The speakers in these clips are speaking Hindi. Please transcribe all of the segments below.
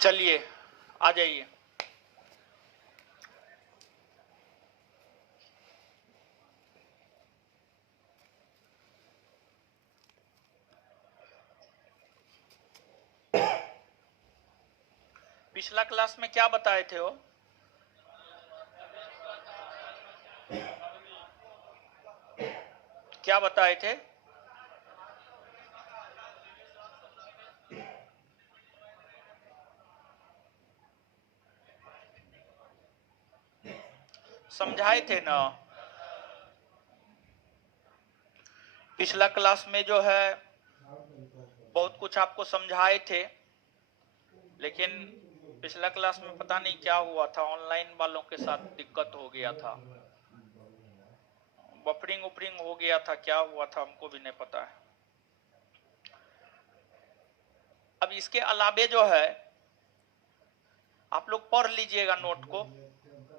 चलिए आ जाइए। पिछला क्लास में क्या बताए थे वो? क्या बताए थे? समझाए थे ना? पिछला क्लास में जो है बहुत कुछ आपको समझाए थे, लेकिन पिछला क्लास में पता नहीं क्या हुआ था, ऑनलाइन वालों के साथ दिक्कत हो गया था, बफरिंग उपरिंग हो गया था, क्या हुआ था हमको भी नहीं पता है। अब इसके अलावे जो है आप लोग पढ़ लीजिएगा नोट को,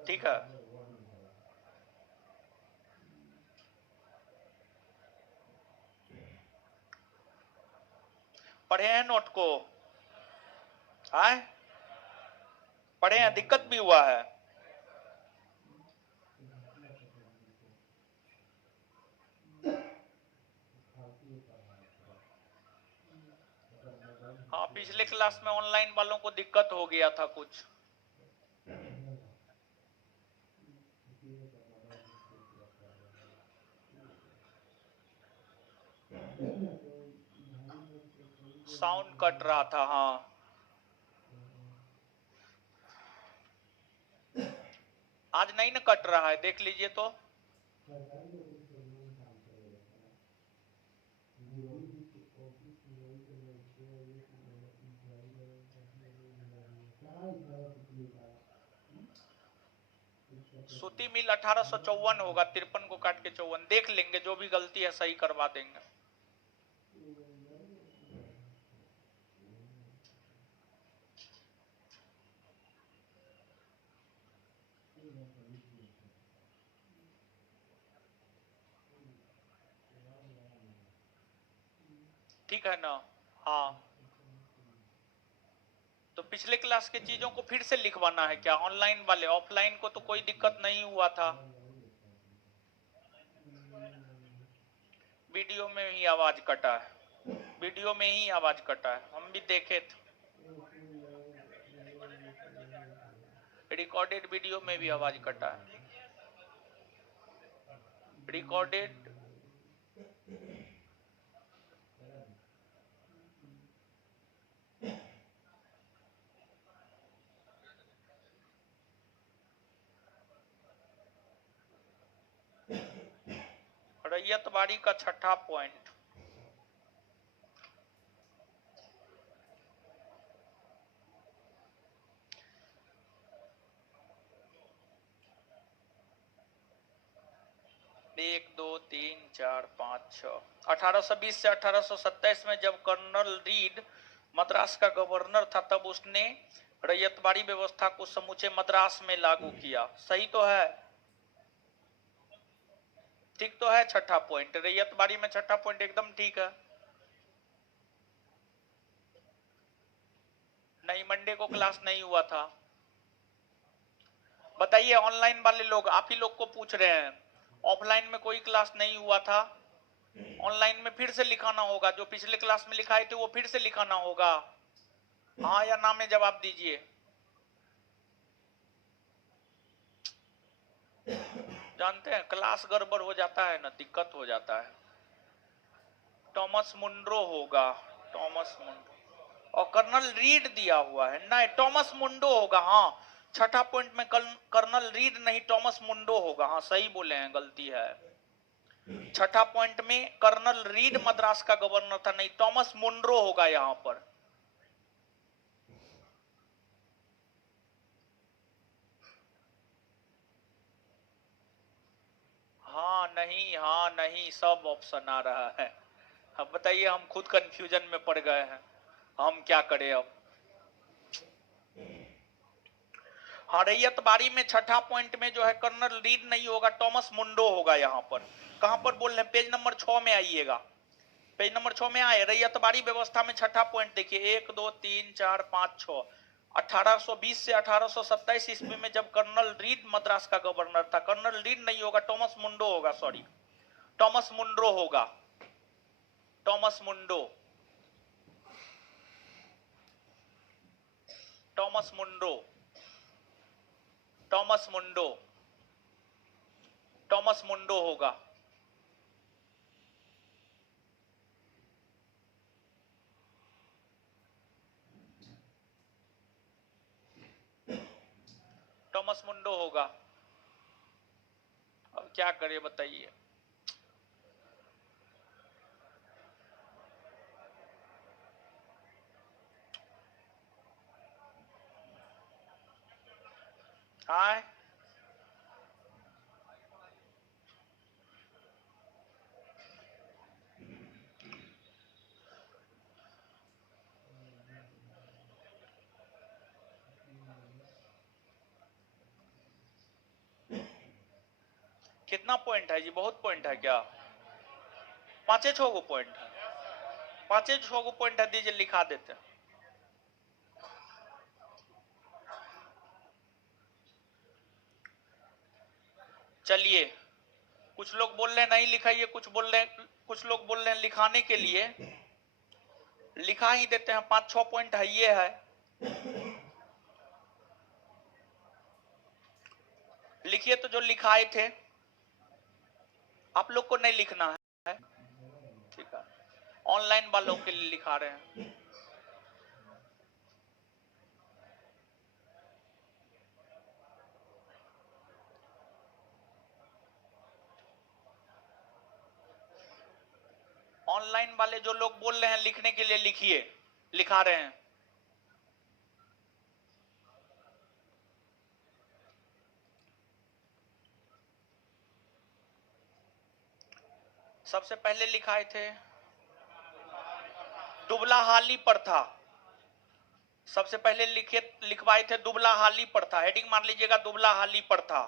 ठीक है? पढ़े हैं नोट को? आए पढ़े हैं? दिक्कत भी हुआ है? हाँ, पिछले क्लास में ऑनलाइन वालों को दिक्कत हो गया था कुछ। साउंड कट रहा था, हाँ। आज नहीं ना कट रहा है, देख लीजिए तो। सूती मिल 1854 होगा, 53 को काट के 54, देख लेंगे, जो भी गलती है सही करवा देंगे। ठीक है ना? हाँ, तो पिछले क्लास के चीजों को फिर से लिखवाना है क्या? ऑनलाइन वाले, ऑफलाइन को तो कोई दिक्कत नहीं हुआ था। वीडियो में ही आवाज कटा है, वीडियो में ही आवाज कटा है, हम भी देखे थे। रिकॉर्डेड वीडियो में भी आवाज कटा है, रिकॉर्डेड। रैयतबाड़ी का छठा पॉइंट, एक दो तीन चार पाँच छः, 1820 से 1827 में जब कर्नल रीड मद्रास का गवर्नर था, तब उसने रैयतबाड़ी व्यवस्था को समूचे मद्रास में लागू किया। सही तो है? ठीक तो है? छठा पॉइंट रैयतबाड़ी में, छठा पॉइंट एकदम ठीक है। नहीं, मंडे को क्लास नहीं हुआ था। बताइए, ऑनलाइन वाले लोग, आप ही लोग को पूछ रहे हैं, ऑफलाइन में कोई क्लास नहीं हुआ था? ऑनलाइन में फिर से लिखाना होगा, जो पिछले क्लास में लिखाए थे वो फिर से लिखाना होगा। हाँ या ना में जवाब दीजिए। जानते हैं क्लास गड़बड़ हो जाता है ना, दिक्कत हो जाता है। टॉमस मुंड्रो होगा, टॉमस मुंड्रो, और कर्नल रीड दिया हुआ है, नहीं टॉमस मुंडो होगा। हाँ, छठा पॉइंट में कर्नल रीड नहीं, टॉमस मुंडो होगा। हाँ सही बोले हैं, गलती है। छठा पॉइंट में कर्नल रीड मद्रास का गवर्नर था, नहीं टॉमस मुंड्रो होगा यहां पर। हाँ नहीं, हाँ नहीं, सब ऑप्शन आ रहा है। अब बताइए, हम खुद कंफ्यूजन में पड़ गए हैं, हम क्या करें अब। हाँ, रैयतबाड़ी में छठा पॉइंट में जो है कर्नल रीड नहीं होगा, टॉमस मुंडो होगा यहां पर। कहां पर बोल रहे हैं? पेज नंबर 6 में आइएगा, पेज नंबर 6 में आए, रैयतबाड़ी व्यवस्था में छठा पॉइंट देखिए, 1 2 3 4 5 6, 1820 से 1827 ईस्वी में जब कर्नल रीड मद्रास का गवर्नर था, कर्नल रीड नहीं होगा, टॉमस मुंडो होगा, सॉरी टॉमस मुंड्रो होगा, Thomas Munro, Thomas Munro, Thomas Munro, Thomas Munro होगा। टॉमस मुंडो होगा। अब क्या करे बताइए। हाँ कितना पॉइंट है जी? बहुत पॉइंट है क्या? 5-6 गो पॉइंट है, 5-6 गो पॉइंट है, दीजिए लिखा देते हैं। चलिए, कुछ लोग बोल रहे हैं नहीं लिखाइए, कुछ लोग बोल रहे हैं लिखाने के लिए, लिखा ही देते हैं। 5-6 पॉइंट है, ये है, लिखिए। तो जो लिखाए थे आप लोग को नहीं लिखना है, ठीक है, ऑनलाइन वालों के लिए लिखा रहे हैं। ऑनलाइन वाले जो लोग बोल रहे हैं लिखने के लिए, लिखिए, लिखा रहे हैं। सबसे पहले लिखाए थे दुबला हाली प्रथा, सबसे पहले लिखवाए थे दुबला हाली प्रथा। हेडिंग मार लीजिएगा, दुबला हाली प्रथा,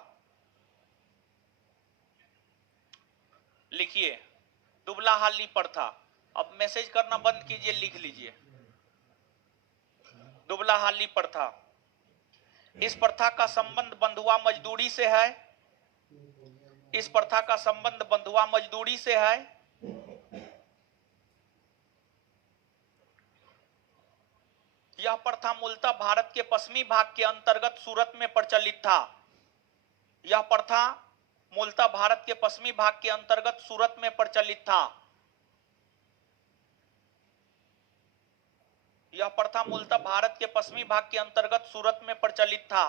लिखिए दुबला हाली प्रथा। अब मैसेज करना बंद कीजिए, लिख लीजिए दुबला हाली प्रथा। इस प्रथा का संबंध बंधुआ मजदूरी से है, इस प्रथा का संबंध बंधुआ मजदूरी से है। यह प्रथा मूलतः भारत के पश्चिमी भाग के अंतर्गत सूरत में प्रचलित था। यह प्रथा मूलतः भारत के पश्चिमी भाग के अंतर्गत सूरत में प्रचलित था। यह प्रथा मूलतः भारत के पश्चिमी भाग के अंतर्गत सूरत में प्रचलित था।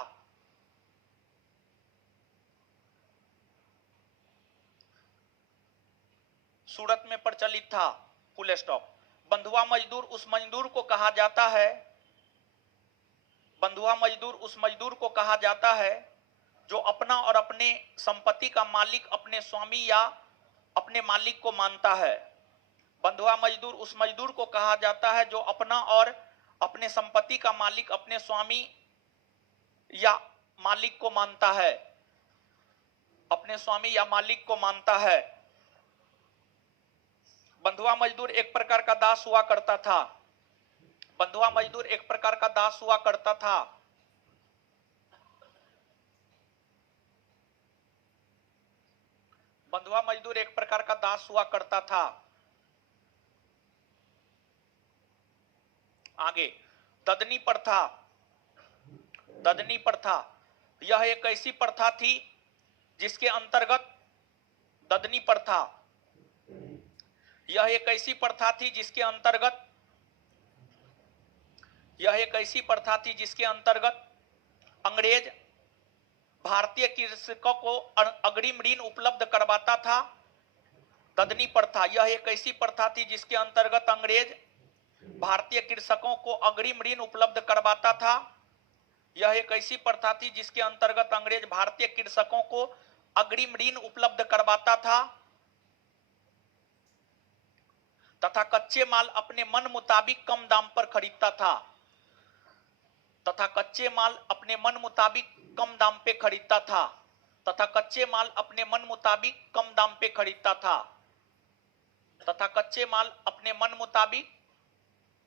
सूरत में प्रचलित था, फुल स्टॉप। बंधुआ मजदूर उस मजदूर को कहा जाता है, बंधुआ मजदूर उस मजदूर को कहा जाता है जो अपना और अपने संपत्ति का मालिक अपने स्वामी या अपने मालिक को मानता है। बंधुआ मजदूर उस मजदूर को कहा जाता है जो अपना और अपने संपत्ति का मालिक अपने स्वामी या मालिक को मानता है, अपने स्वामी या मालिक को मानता है। बंधुआ मजदूर एक प्रकार का दास हुआ करता था, बंधुआ मजदूर एक प्रकार का दास हुआ करता था। बंधुआ मजदूर एक प्रकार का दास हुआ करता था। आगे, ददनी प्रथा। ददनी प्रथा, यह एक ऐसी प्रथा थी जिसके अंतर्गत, ददनी प्रथा यह एक ऐसी प्रथा थी जिसके अंतर्गत, यह एक ऐसी प्रथा थी जिसके अंतर्गत अंग्रेज भारतीय कृषकों को अग्रिम ऋण उपलब्ध करवाता था। ददनी प्रथा, यह एक ऐसी प्रथा थी जिसके अंतर्गत अंग्रेज भारतीय कृषकों को अग्रिम ऋण उपलब्ध करवाता था। यह एक ऐसी प्रथा थी जिसके अंतर्गत अंग्रेज भारतीय कृषकों को अग्रिम ऋण उपलब्ध करवाता था तथा कच्चे माल अपने मन मुताबिक कम दाम पर खरीदता था, तथा कच्चे माल अपने मन मुताबिक कम दाम पे खरीदता था, तथा कच्चे माल अपने मन मुताबिक कम दाम पे खरीदता था, तथा कच्चे माल अपने मन मुताबिक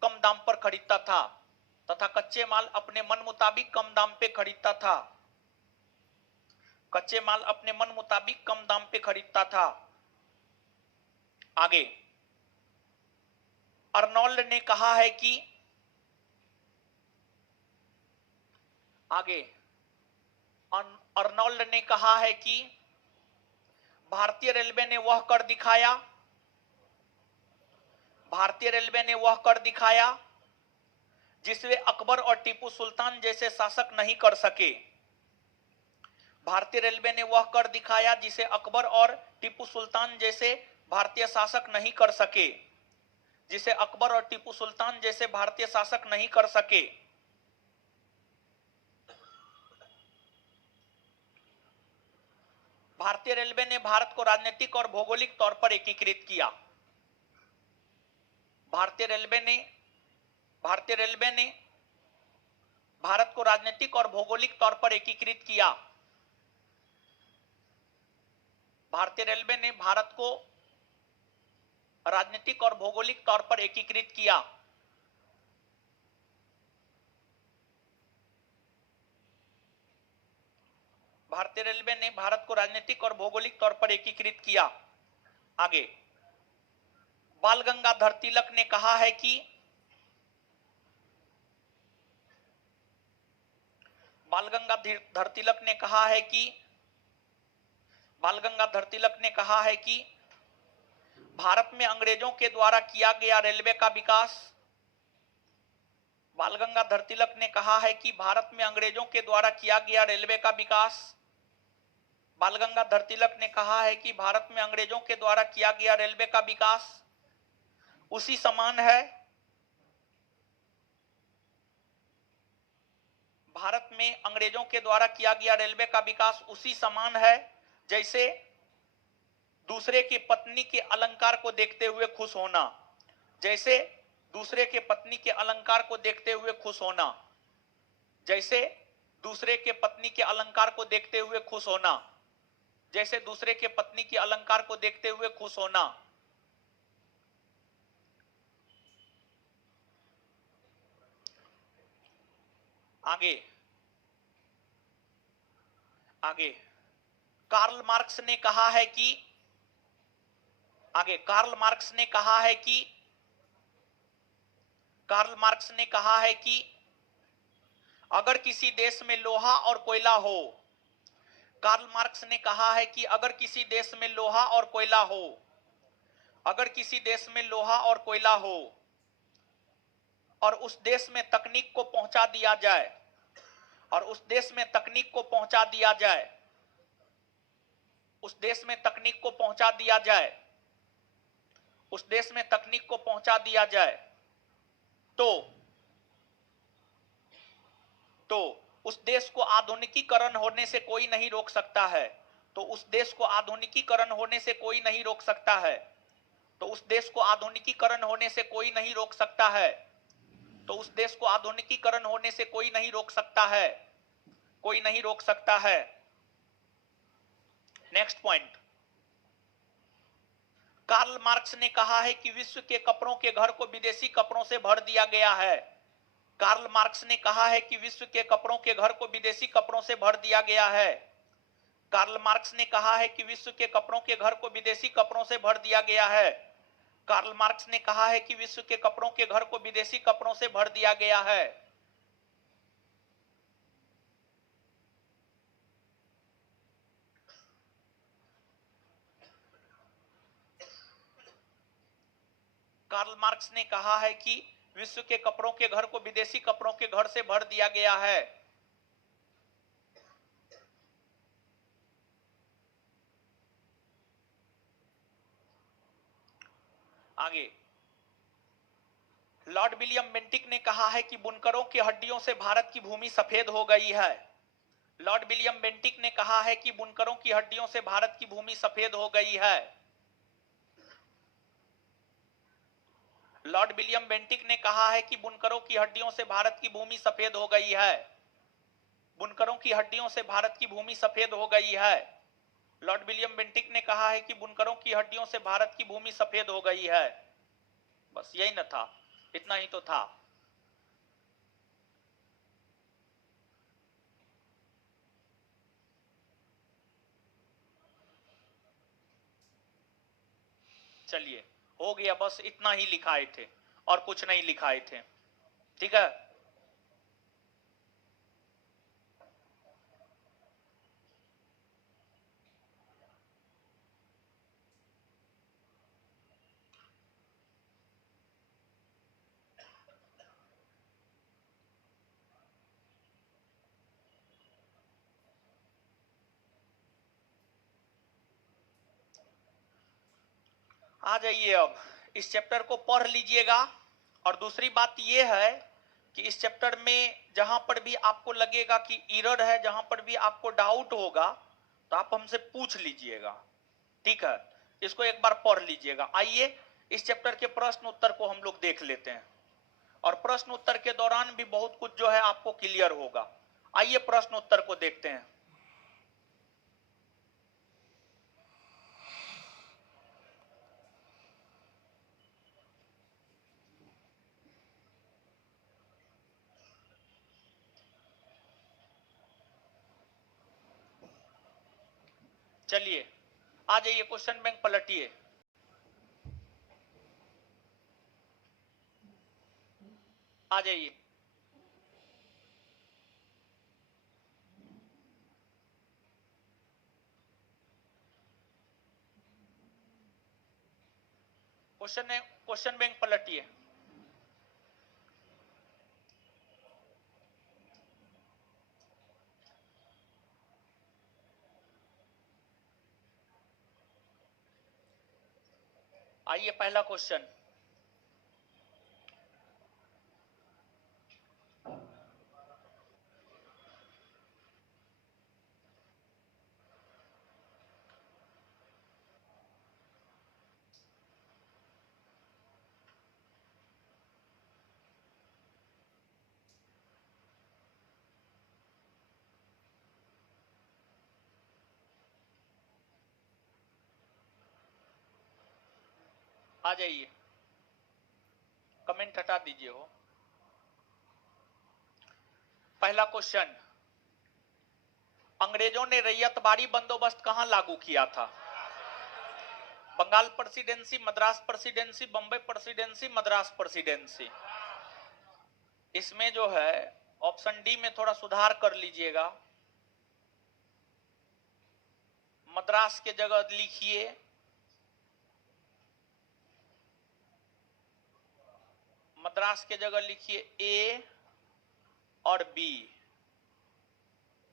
कम दाम पर खरीदता था। तथा कच्चे माल अपने मन मुताबिक कम दाम पे खरीदता था। कच्चे माल अपने मन मुताबिक कम दाम पे खरीदता था। आगे, अर्नोल्ड ने कहा है कि अर्नोल्ड ने कहा है कि भारतीय रेलवे ने वह कर दिखाया, भारतीय रेलवे ने वह कर दिखाया जिसे अकबर और टीपू सुल्तान जैसे शासक नहीं कर सके। भारतीय रेलवे ने वह कर दिखाया जिसे अकबर और टीपू सुल्तान जैसे भारतीय शासक नहीं कर सके, जिसे अकबर और टीपू सुल्तान जैसे भारतीय शासक नहीं कर सके। भारतीय रेलवे ने भारत को राजनीतिक और भौगोलिक तौर पर एकीकृत किया। भारतीय रेलवे ने भारत को राजनीतिक और भौगोलिक तौर पर एकीकृत किया। भारतीय रेलवे ने भारत को राजनीतिक और भौगोलिक तौर पर एकीकृत किया। भारतीय रेलवे ने भारत को राजनीतिक और भौगोलिक तौर पर एकीकृत किया। आगे, बाल गंगाधर तिलक ने कहा है कि बाल गंगाधर तिलक ने कहा है कि बाल गंगाधर तिलक ने कहा है कि भारत में अंग्रेजों के द्वारा किया गया रेलवे का विकास बाल गंगाधर तिलक ने कहा है कि भारत में अंग्रेजों के द्वारा किया गया रेलवे का विकास बाल गंगाधर तिलक ने कहा है कि भारत में अंग्रेजों के द्वारा किया गया रेलवे का विकास उसी समान है। भारत में अंग्रेजों के द्वारा किया गया रेलवे का विकास उसी समान है जैसे दूसरे की पत्नी के अलंकार को देखते हुए खुश होना, जैसे दूसरे के पत्नी के अलंकार को देखते हुए खुश होना, जैसे दूसरे के पत्नी के अलंकार को देखते हुए खुश होना, जैसे दूसरे के पत्नी के अलंकार को देखते हुए खुश होना। आगे, कार्ल मार्क्स ने कहा है कि अगर किसी देश में लोहा और कोयला हो, कार्ल मार्क्स ने कहा है कि अगर किसी देश में लोहा और कोयला हो, अगर किसी देश में लोहा और कोयला हो और उस देश में तकनीक को पहुंचा दिया जाए, और उस देश में तकनीक को पहुंचा दिया जाए, उस देश में तकनीक को पहुंचा दिया जाए, उस देश में तकनीक को पहुंचा दिया जाए, तो उस देश को आधुनिकीकरण होने से कोई नहीं रोक सकता है। तो उस देश को आधुनिकीकरण होने से कोई नहीं रोक सकता है। तो उस देश को आधुनिकीकरण होने से कोई नहीं रोक सकता है। तो उस देश को आधुनिकीकरण होने से कोई नहीं रोक सकता है, कोई नहीं रोक सकता है। नेक्स्ट पॉइंट, कार्ल मार्क्स ने कहा है कि विश्व के कपड़ों के घर को विदेशी कपड़ों से भर दिया गया है। कार्ल मार्क्स ने कहा है कि विश्व के कपड़ों के घर को विदेशी कपड़ों से भर दिया गया है। कार्ल मार्क्स ने कहा है कि विश्व के कपड़ों के घर को विदेशी कपड़ों से भर दिया गया है। कार्ल मार्क्स ने कहा है कि विश्व के कपड़ों के घर को विदेशी कपड़ों से भर दिया गया है। कार्ल मार्क्स ने कहा है कि विश्व के कपड़ों के घर को विदेशी कपड़ों के घर से भर दिया गया है। आगे, लॉर्ड विलियम बेंटिक ने कहा है कि बुनकरों की हड्डियों से भारत की भूमि सफेद हो गई है। लॉर्ड विलियम बेंटिक ने कहा है कि बुनकरों की हड्डियों से भारत की भूमि सफेद हो गई है। लॉर्ड विलियम बेंटिक ने कहा है कि बुनकरों की हड्डियों से भारत की भूमि सफेद हो गई है। बुनकरों की हड्डियों से भारत की भूमि सफेद हो गई है। लॉर्ड विलियम बेंटिक ने कहा है कि बुनकरों की हड्डियों से भारत की भूमि सफेद हो गई है। बस यही न था, इतना ही तो था। चलिए हो गया, बस इतना ही लिखाए थे और कुछ नहीं लिखाए थे, ठीक है। आ जाइए, अब इस चैप्टर को पढ़ लीजिएगा। और दूसरी बात यह है कि इस चैप्टर में जहां पर भी आपको लगेगा कि एरर है, जहां पर भी आपको डाउट होगा, तो आप हमसे पूछ लीजिएगा, ठीक है। इसको एक बार पढ़ लीजिएगा। आइए इस चैप्टर के प्रश्न उत्तर को हम लोग देख लेते हैं, और प्रश्न उत्तर के दौरान भी बहुत कुछ जो है आपको क्लियर होगा। आइए प्रश्न उत्तर को देखते हैं। चलिए आ जाइए, क्वेश्चन बैंक पलटिए। आ जाइए। क्वेश्चन बैंक पलटिए। आइए पहला क्वेश्चन। आ जाइए, कमेंट हटा दीजिए हो। पहला क्वेश्चन, अंग्रेजों ने रैयतबाड़ी बंदोबस्त कहां लागू किया था? Bengal presidency, Madras presidency, Bambai presidency, Madras presidency. इसमें जो है ऑप्शन डी में थोड़ा सुधार कर लीजिएगा। मद्रास के जगह लिखिए मद्रास के जगह लिखिए ए और बी।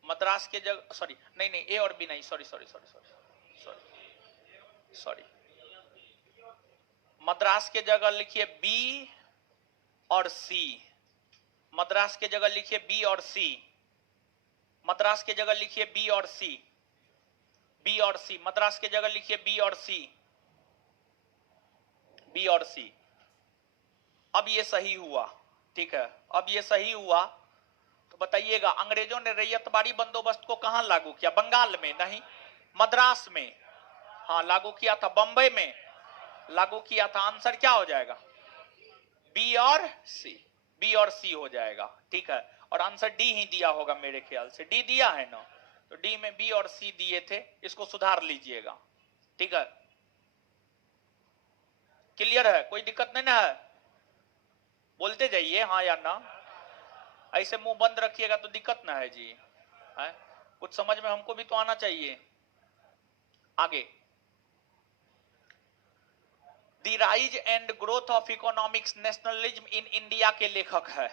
मद्रास के जगह, सॉरी नहीं नहीं, ए और बी नहीं, sorry sorry sorry sorry sorry sorry, Madras के जगह लिखिए बी और सी। मद्रास के जगह लिखिए बी और सी। मद्रास के जगह लिखिए बी और सी। बी और सी, मद्रास के जगह लिखिए बी और सी। बी और सी। अब ये सही हुआ, ठीक है। अब ये सही हुआ तो बताइएगा, अंग्रेजों ने रैयतबाड़ी बंदोबस्त को कहां लागू किया? बंगाल में नहीं, मद्रास में। हाँ लागू किया था, बंबई में लागू किया था। आंसर क्या हो जाएगा? बी और सी। बी और सी हो जाएगा, ठीक है। और आंसर डी ही दिया होगा मेरे ख्याल से। डी दिया है ना, तो डी में बी और सी दिए थे। इसको सुधार लीजिएगा, ठीक है। क्लियर है? कोई दिक्कत नहीं ना है? बोलते जाइए हाँ या ना। ऐसे मुंह बंद रखिएगा तो दिक्कत ना है जी, है? कुछ समझ में हमको भी तो आना चाहिए। आगे, the rise and growth of economics nationalism in India के लेखक है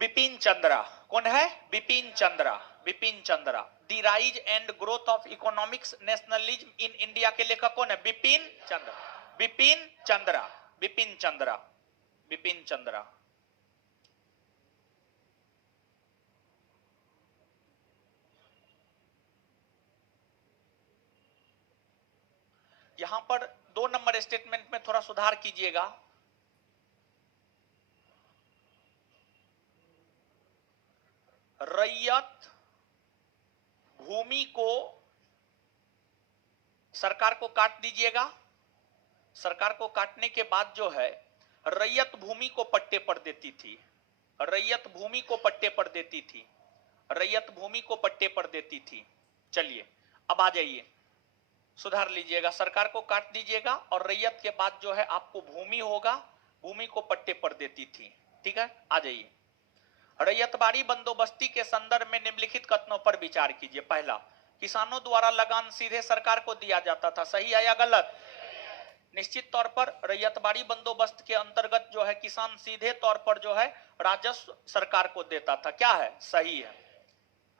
बिपिन चंद्रा। कौन है? Bipin Chandra. Bipin Chandra. The rise and growth of economics nationalism in India के लेखक कौन है? बिपिन चंद्रा। बिपिन चंद्रा। बिपिन चंद्रा। बिपिन चंद्रा। यहां पर 2 नंबर स्टेटमेंट में थोड़ा सुधार कीजिएगा। रैयत भूमि को सरकार को काट दीजिएगा। सरकार को काटने के बाद जो है रैयत भूमि को पट्टे पर देती थी। रैयत भूमि को पट्टे पर देती थी। रैयत भूमि को पट्टे पर देती थी। चलिए अब आ जाइए, सुधार लीजिएगा, सरकार को काट दीजिएगा और रैयत के बाद जो है आपको भूमि होगा, भूमि को पट्टे पर देती थी। ठीक है, आ जाइए। रैयतबाड़ी बंदोबस्ती के संदर्भ में निम्नलिखित कथनों पर विचार कीजिए। पहला, किसानों द्वारा लगान सीधे सरकार को दिया जाता था, सही है या गलत? निश्चित तौर पर रैयतबाड़ी बंदोबस्त के अंतर्गत जो है किसान सीधे तौर पर जो है राजस्व सरकार को देता था, क्या है? सही है।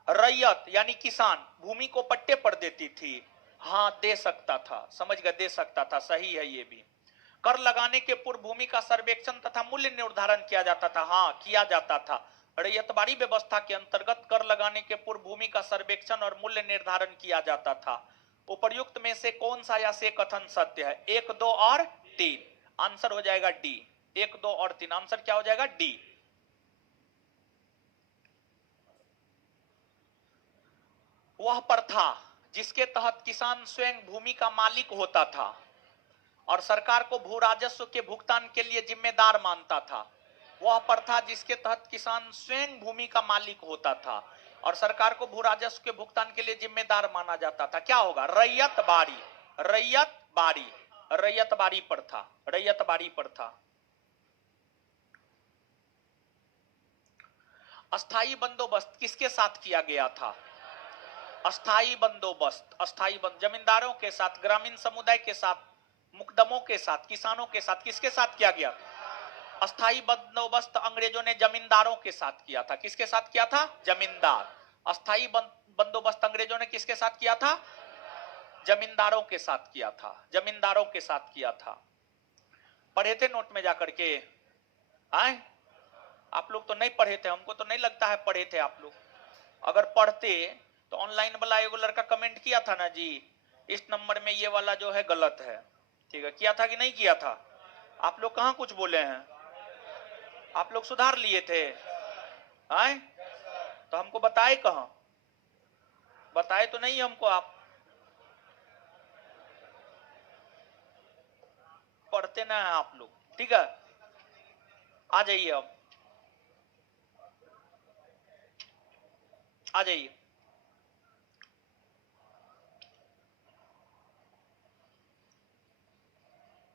रैयत यानी किसान भूमि को पट्टे पर देती थी, हाँ दे सकता था, समझ गए, दे सकता था, सही है ये भी। कर लगाने के पूर्व भूमि का सर्वेक्षण तथा मूल्य निर्धारण किया जाता था, हाँ किया जाता था। रैयतबाड़ी व्यवस्था के अंतर्गत कर लगाने के पूर्व भूमि का सर्वेक्षण और मूल्य निर्धारण किया जाता था। उपर्युक्त में से कौन सा या से कथन सत्य है? 1, 2 और 3। आंसर हो जाएगा डी। 1, 2 और 3, आंसर क्या हो जाएगा? डी। वह प्रथा जिसके तहत किसान स्वयं भूमि का मालिक होता था और सरकार को भू राजस्व के भुगतान के लिए जिम्मेदार मानता था, वह प्रथा जिसके तहत किसान स्वयं भूमि का मालिक होता था और सरकार को भू राजस्व के भुगतान के लिए जिम्मेदार माना जाता था, क्या होगा? रैयतबाड़ी। रैयतबाड़ी, रैयतबाड़ी प्रथा, रैयतबाड़ी प्रथा। अस्थाई बंदोबस्त किसके साथ किया गया था? अस्थाई बंदोबस्त, जमींदारों के साथ, ग्रामीण समुदाय के साथ, मुकदमों के साथ, किसानों के साथ, किसके साथ किया गया? अस्थाई बंदोबस्त अंग्रेजों ने जमींदारों के साथ किया था, किसके साथ किया था? जमींदार। अस्थाई बंदोबस्त अंग्रेजों ने किसके साथ किया था? जमींदारों के साथ किया था, जमींदारों के साथ किया था। पढ़े थे नोट में जाकर के? आए आप लोग तो नहीं पढ़े थे, हमको तो नहीं लगता है पढ़े थे आप लोग। अगर पढ़ते तो ऑनलाइन वाला एगो लड़का कमेंट किया था ना जी, इस नंबर में ये वाला जो है गलत है, ठीक है, किया था कि नहीं किया था? आप लोग कहां कुछ बोले हैं? आप लोग सुधार लिए थे? आए तो हमको बताए कहां? बताए तो नहीं हमको, आप पढ़ते ना है आप लोग, ठीक है। आ जाइए, अब आ जाइए।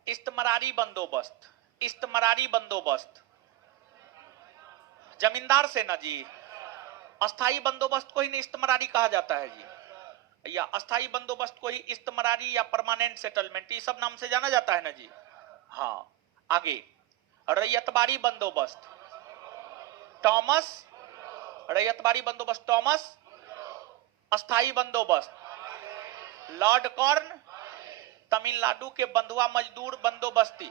इस्तमरारी बंदोबस्त, इस्तमरारी बंदोबस्त जमींदार से ना जी, अस्थाई बंदोबस्त को ही इस्तमरारी कहा जाता है जी, या अस्थाई बंदोबस्त को ही इस्तमरारी या परमानेंट सेटलमेंट, ये सब नाम से जाना जाता है ना जी। हाँ, आगे रैयतबाड़ी बंदोबस्त टॉमस, रैयतबाड़ी बंदोबस्त टॉमस। अस्थाई बंदोबस्त लॉर्ड कॉर्न। तमिलनाडु के बंधुआ मजदूर बंदोबस्ती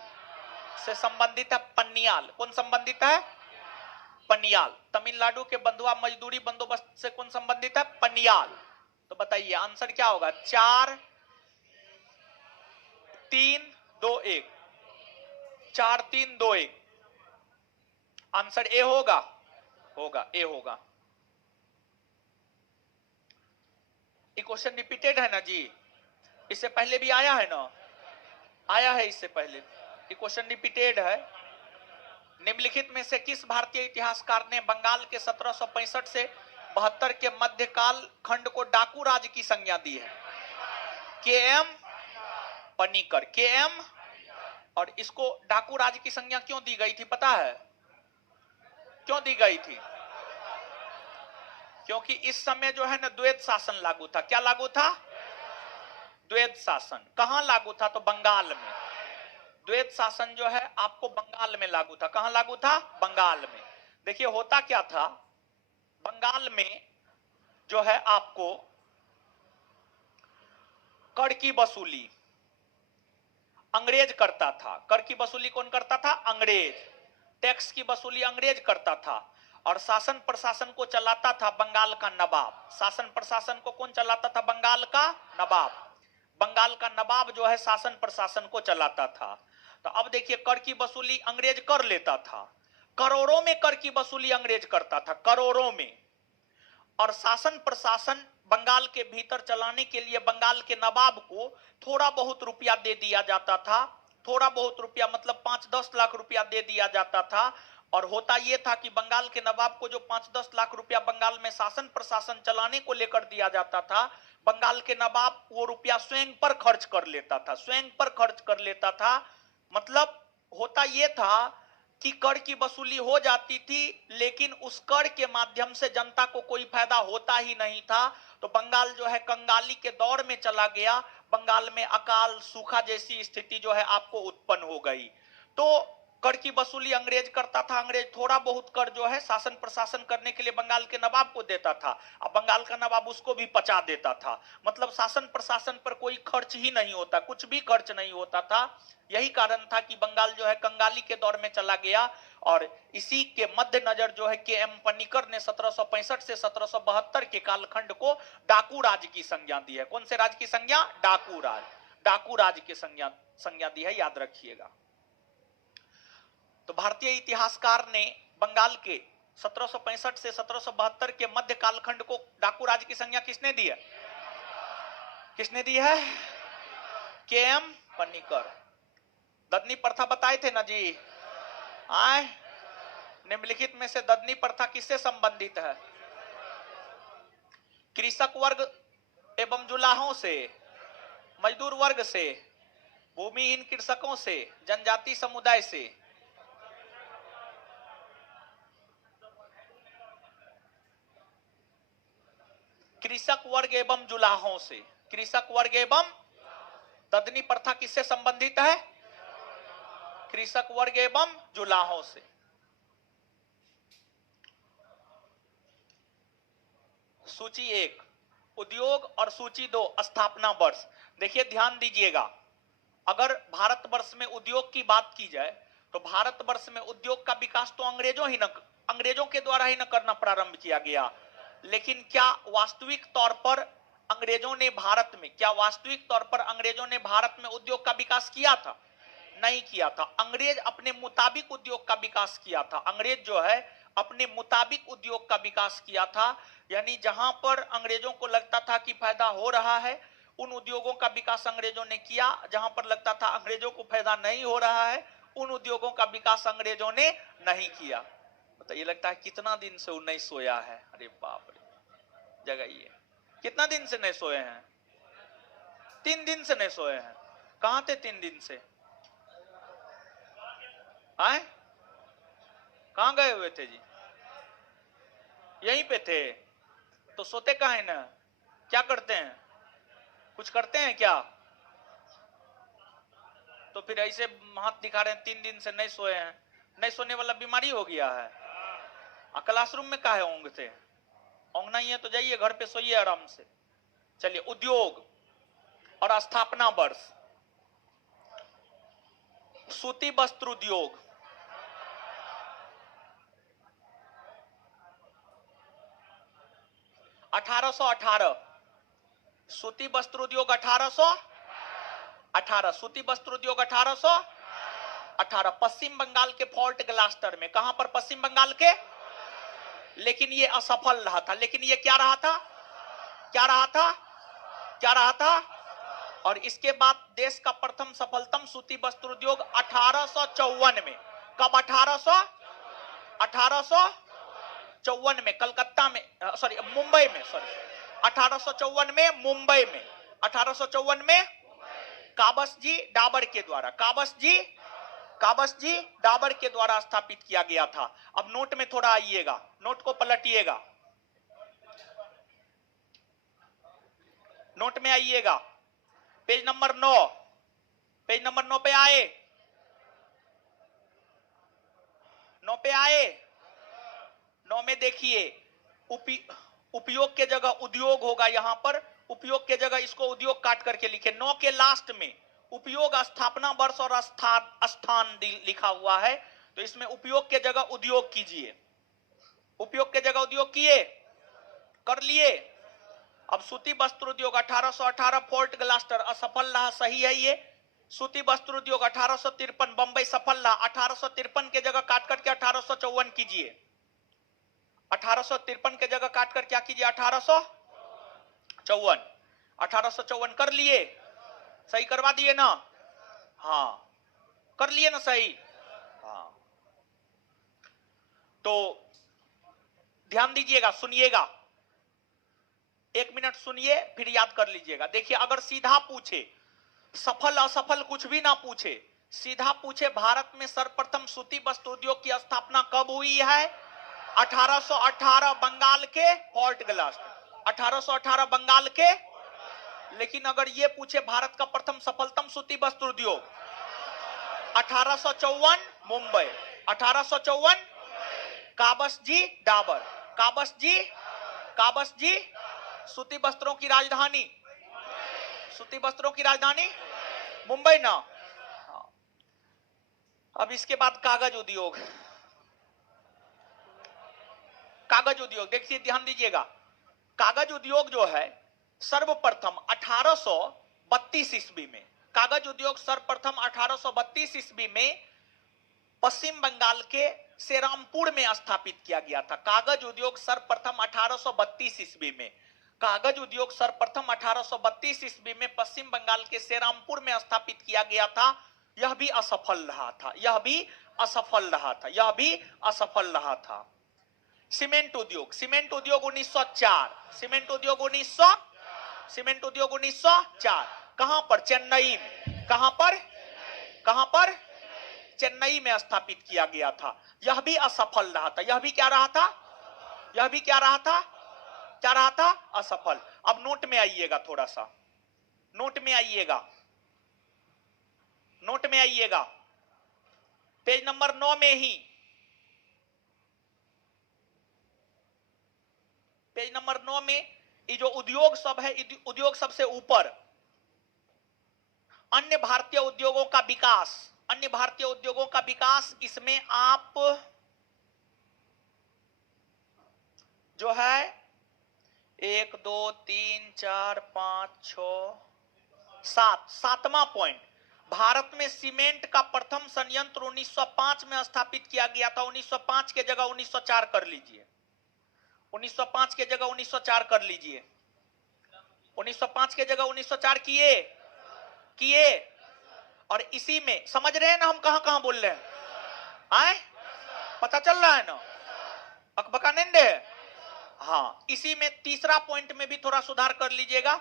से संबंधित है पन्नियाल, कौन संबंधित है? पनियाल। तमिलनाडु के बंधुआ मजदूरी बंदोबस्त से कौन संबंधित है? पनियाल। तो बताइए आंसर क्या होगा? 4, 3, 2, 1, 4, 3, 2, 1, आंसर ए होगा, होगा ए होगा। ये क्वेश्चन रिपीटेड है ना जी, इससे पहले भी आया है ना, आया है इससे पहले, ये क्वेश्चन रिपीटेड है। निम्नलिखित में से किस भारतीय इतिहासकार ने बंगाल के 1765 से 72 के मध्यकाल खंड को डाकू राज्य की संज्ञा दी है? के एम पनिकर, के एम। और इसको डाकू राज्य की संज्ञा क्यों दी गई थी पता है? क्यों दी गई थी? क्योंकि इस समय जो है ना द्वैत शासन लागू था। क्या लागू था? द्वैत शासन। कहां लागू था? तो बंगाल में। द्वैत शासन जो है आपको बंगाल में लागू था। कहां लागू था? बंगाल में। देखिए होता क्या था, बंगाल में जो है आपको कर की वसूली अंग्रेज करता था। कर की वसूली कौन करता था? अंग्रेज। टैक्स की वसूली अंग्रेज करता था और शासन प्रशासन को चलाता था बंगाल का नवाब। शासन प्रशासन को कौन चलाता था? बंगाल का नवाब। बंगाल का नवाब जो है शासन प्रशासन को चलाता था। तो अब देखिए कर की वसूली अंग्रेज कर लेता था, करोड़ों में कर की वसूली अंग्रेज करता था, करोड़ों में। और शासन प्रशासन बंगाल के भीतर चलाने के लिए बंगाल के नवाब को थोड़ा बहुत रुपया दे दिया जाता था। थोड़ा बहुत रुपया मतलब 5-10 लाख रुपया दे दिया जाता था और होता यह था कि बंगाल के नवाब को जो 5-10 लाख रुपया बंगाल में शासन प्रशासन चलाने को लेकर दिया जाता था, बंगाल के नवाब वो रुपया स्वयं पर खर्च कर लेता था, स्वयं पर खर्च कर लेता था। मतलब होता यह था कि कर की वसूली हो जाती थी, लेकिन उस कर के माध्यम से जनता को कोई फायदा होता ही नहीं था। तो बंगाल जो है कंगाली के दौर में चला गया, बंगाल में अकाल सूखा जैसी स्थिति जो है आपको उत्पन्न हो गई। तो कर की वसूली अंग्रेज करता था, अंग्रेज थोड़ा बहुत कर जो है शासन प्रशासन करने के लिए बंगाल के नवाब को देता था, अब बंगाल का नवाब उसको भी पचा देता था। मतलब शासन प्रशासन पर कोई खर्च ही नहीं होता, कुछ भी खर्च नहीं होता था। यही कारण था कि बंगाल जो है कंगाली के दौर में चला गया। और इसी के मद्देनजर जो है के एम पन्नीकर ने 1765 से 1772 के कालखंड को डाकू राज की संज्ञा दी है। कौन से राज की संज्ञा? डाकू राज, डाकू राज की संज्ञा दी है, याद रखिएगा। तो भारतीय इतिहासकार ने बंगाल के 1765 से 1772 के मध्य कालखंड को डाकू राज की संज्ञा किसने दी है? किसने दी है? के एम पन्नीकर। ददनी प्रथा बताए थे ना जी, आए निम्नलिखित में से ददनी प्रथा किससे संबंधित है? कृषक वर्ग एवं जुलाहों से, मजदूर वर्ग से, भूमिहीन कृषकों से, जनजाति समुदाय से। कृषक वर्ग एवं जुलाहों से, कृषक वर्ग एवं, ददनी प्रथा किससे संबंधित है? कृषक वर्ग एवं जुलाहों से। सूची 1 उद्योग और सूची 2 स्थापना वर्ष। देखिए ध्यान दीजिएगा, अगर भारतवर्ष में उद्योग की बात की जाए तो भारतवर्ष में उद्योग का विकास तो अंग्रेजों के द्वारा ही न करना प्रारंभ किया गया। लेकिन क्या वास्तविक तौर पर अंग्रेजों ने भारत में, क्या वास्तविक तौर पर अंग्रेजों ने भारत में उद्योग का विकास किया था? नहीं किया था। अंग्रेज अपने मुताबिक उद्योग का विकास किया था। अंग्रेज जो है अपने मुताबिक उद्योग का विकास किया था, यानी जहां पर अंग्रेजों को लगता था कि फायदा हो रहा है उन उद्योगों का विकास अंग्रेजों ने किया, जहां पर लगता था अंग्रेजों को फायदा नहीं हो रहा है उन उद्योगों का विकास अंग्रेजों ने नहीं किया। बताइए लगता है कितना दिन से वो नहीं सोया है? अरे बाप रे, जगाइए। कितना दिन से नहीं सोए हैं? 3 दिन से नहीं सोए हैं। कहां थे 3 दिन से? आए कहां गए हुए थे जी? यहीं पे थे तो सोते कहां है ना? क्या करते हैं? कुछ करते हैं क्या? तो फिर ऐसे हाथ दिखा रहे हैं 3 दिन से नहीं सोए हैं। नहीं सोने वाला बीमारी हो गया है। क्लासरूम में काहे ओंगते? ओंगना ही है तो जाइए घर पे सोइए आराम से। चलिए उद्योग और स्थापना वर्ष। सूती वस्त्र उद्योग 1818। सूती वस्त्र उद्योग 1818। सूती वस्त्र उद्योग 1818 पश्चिम बंगाल के फोर्ट ग्लास्टर में। कहां पर? पश्चिम बंगाल के। लेकिन ये असफल रहा था। लेकिन ये क्या रहा था? क्या रहा था? क्या रहा था? और इसके बाद देश का प्रथम सफलतम सूती वस्त्र उद्योग 1854 में। कब? 1854 में कलकत्ता में, सॉरी मुंबई में, सॉरी 1854 में मुंबई में, 1854 में काबस जी डाबर के द्वारा, काबस जी डाबर के द्वारा स्थापित किया गया था। अब नोट में थोड़ा आइएगा, नोट को पलटिएगा, नोट में आइएगा, पेज नंबर 9, पेज नंबर 9 पे आए, 9 पे आए। 9 में देखिए उपयोग के जगह उद्योग होगा यहां पर, उपयोग के जगह इसको उद्योग काट करके लिखे। 9 के लास्ट में उपयोग स्थापना वर्ष और स्थान लिखा हुआ है, तो इसमें उपयोग के जगह उद्योग कीजिए। उपयोग के जगह उद्योग किए, कर लिए। अब सूती वस्त्र उद्योग 1818 फोर्ट ग्लास्टर असफल रहा, सही है ये। सूती वस्त्र उद्योग 1853 बंबई सफल रहा। 1853 के जगह काट करके 1854 कीजिए। 1853 के जगह काटकर क्या कीजिए? 1854। 1854 कर लिए, सही करवा दिए ना? हाँ कर लिए ना सही? हाँ। तो ध्यान दीजिएगा, सुनिएगा, 1 मिनट सुनिए फिर याद कर लीजिएगा। देखिए, अगर सीधा पूछे, सफल असफल कुछ भी ना पूछे, सीधा पूछे भारत में सर्वप्रथम सूती वस्त्र उद्योग की स्थापना कब हुई है? 1818 बंगाल के फोर्ट ग्लास, 1818 बंगाल के। लेकिन अगर ये पूछे भारत का प्रथम सफलतम सूती वस्त्र उद्योग, 1854 मुंबई, 1854 काबसजी डाबर, काबसजी सूती वस्त्रों की राजधानी, सूती वस्त्रों की राजधानी मुंबई ना। अब इसके बाद कागज उद्योग, कागज उद्योग देखिए, ध्यान दीजिएगा, कागज उद्योग जो है सर्वप्रथम 1832 ईस्वी में, कागज उद्योग सर्वप्रथम 1832 ईस्वी में पश्चिम बंगाल के सेरामपुर में स्थापित किया गया था। कागज उद्योग सर्वप्रथम 1832 ईस्वी में, कागज उद्योग सर्वप्रथम 1832 ईस्वी में पश्चिम बंगाल के सेरामपुर में स्थापित किया गया था। यह भी असफल रहा था, यह भी असफल रहा था, यह भी असफल रहा था। सीमेंट उद्योग, सीमेंट उद्योग 1904, सीमेंट उद्योग 1904 कहां पर? चेन्नई में। कहां पर? कहां पर? चेन्नई में स्थापित किया गया था। यह भी असफल रहा था, यह भी क्या रहा था? यह भी क्या रहा था? क्या रहा था? असफल। अब नोट में आइएगा, थोड़ा सा नोट में आइएगा, नोट में आइएगा, पेज नंबर 9 में ही, पेज नंबर 9 में ये जो उद्योग सब है, उद्योग सबसे ऊपर अन्य भारतीय उद्योगों का विकास, अन्य भारतीय उद्योगों का विकास, इसमें आप जो है 1 2 3 4 5 6 7, सातवां पॉइंट, भारत में सीमेंट का प्रथम संयंत्र 1905 में स्थापित किया गया था। 1905 के जगह 1904 कर लीजिए, 1905 के जगह 1904 कर लीजिए, 1905 के जगह 1904 किए किए। और इसी में समझ रहे हैं ना हम कहां कहां बोल रहे हैं? आए, पता चल रहा है ना? अकबका निंदे। हाँ, इसी में तीसरा पॉइंट में भी थोड़ा सुधार कर लीजिएगा।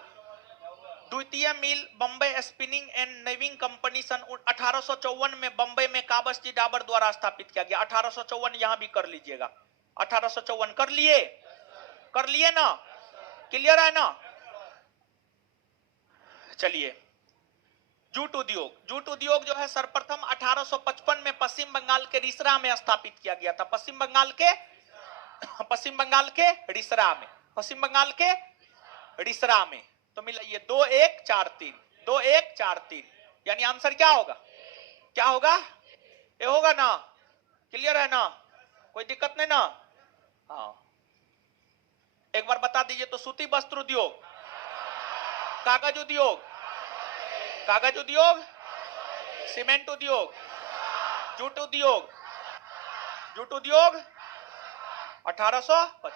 द्वितीय मिल बंबई स्पिनिंग एंड नेविंग कंपनी सन 1854 में बंबई में काबसजी डाबर द्वारा स्थापित किया गया। 1854 यहां भी कर लीजिएगा, 1854 कर लिए, कर लिए ना? क्लियर है ना? चलिए, जूट उद्योग, जूट उद्योग जो है सर्वप्रथम 1855 में पश्चिम बंगाल के रिसरा में स्थापित किया गया था। पश्चिम बंगाल के रिसरा में, पश्चिम बंगाल के रिसरा में। तो मिलाइए 2 1 4 3, 2 1 4 3, यानी आंसर क्या होगा? क्या होगा? ये होगा ना? क्लियर है ना? कोई दिक्कत नहीं ना? हाँ, एक बार बता दीजिए तो, सूती वस्त्र उद्योग, कागज उद्योग, कागज उद्योग, सीमेंट उद्योग, जूट उद्योग, जूट उद्योग 1850।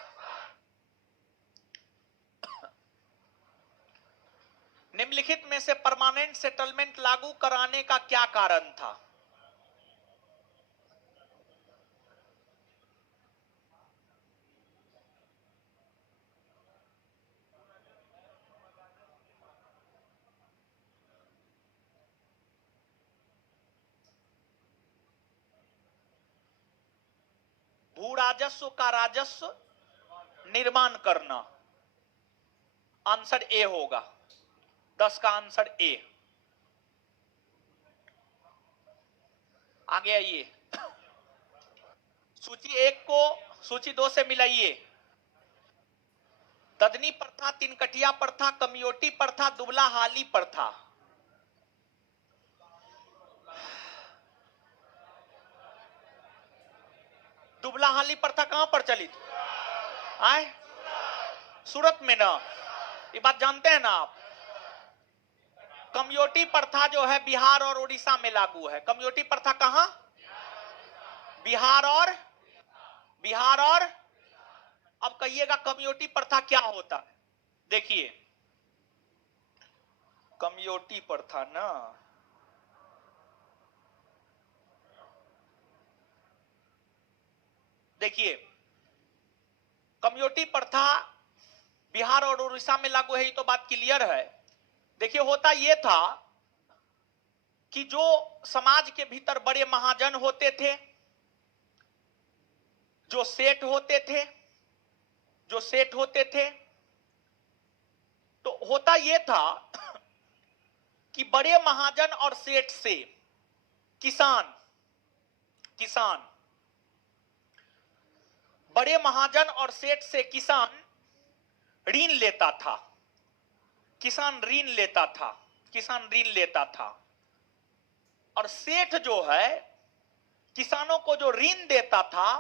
निम्नलिखित में से परमानेंट सेटलमेंट लागू कराने का क्या कारण था? भू राजस्व का राजस्व निर्माण करना, आंसर ए होगा, 10 का आंसर ए। आगे आइए, सूची 1 को सूची 2 से मिलाइए। ददनी प्रथा, तिनकटिया प्रथा, कमियोटी प्रथा, दुबला हाली प्रथा। दुबला हाली प्रथा कहां पर चली थी? आए, सूरत में ना? ये बात जानते हैं ना आप? कमियोटी प्रथा जो है बिहार और उड़ीसा में लागू है। कमियोटी प्रथा कहां? बिहार और अब कहिएगा कमियोटी प्रथा क्या होता है? देखिए, कमियोटी प्रथा ना, देखिए, कम्युनिटी प्रथा बिहार और उड़ीसा में लागू है, ये तो बात क्लियर है। देखिए, होता यह था कि जो समाज के भीतर बड़े महाजन होते थे, जो सेठ होते थे, तो होता यह था कि बड़े महाजन और सेठ से किसान बड़े महाजन और सेठ से किसान ऋण लेता था। किसान ऋण लेता था और सेठ जो है किसानों को जो ऋण देता था,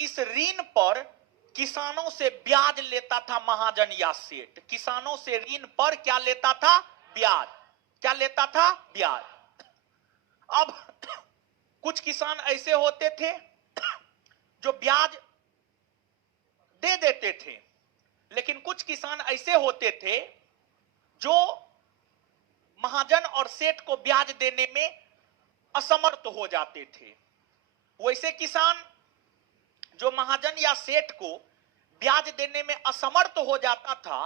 इस ऋण पर किसानों से ब्याज लेता था महाजन या सेठ। किसानों से ऋण पर क्या लेता था? ब्याज। क्या लेता था? ब्याज। अब कुछ किसान ऐसे होते थे जो ब्याज दे देते थे, लेकिन कुछ किसान ऐसे होते थे जो महाजन और सेठ को ब्याज देने में असमर्थ हो जाते थे। वैसे किसान जो महाजन या सेठ को ब्याज देने में असमर्थ हो जाता था,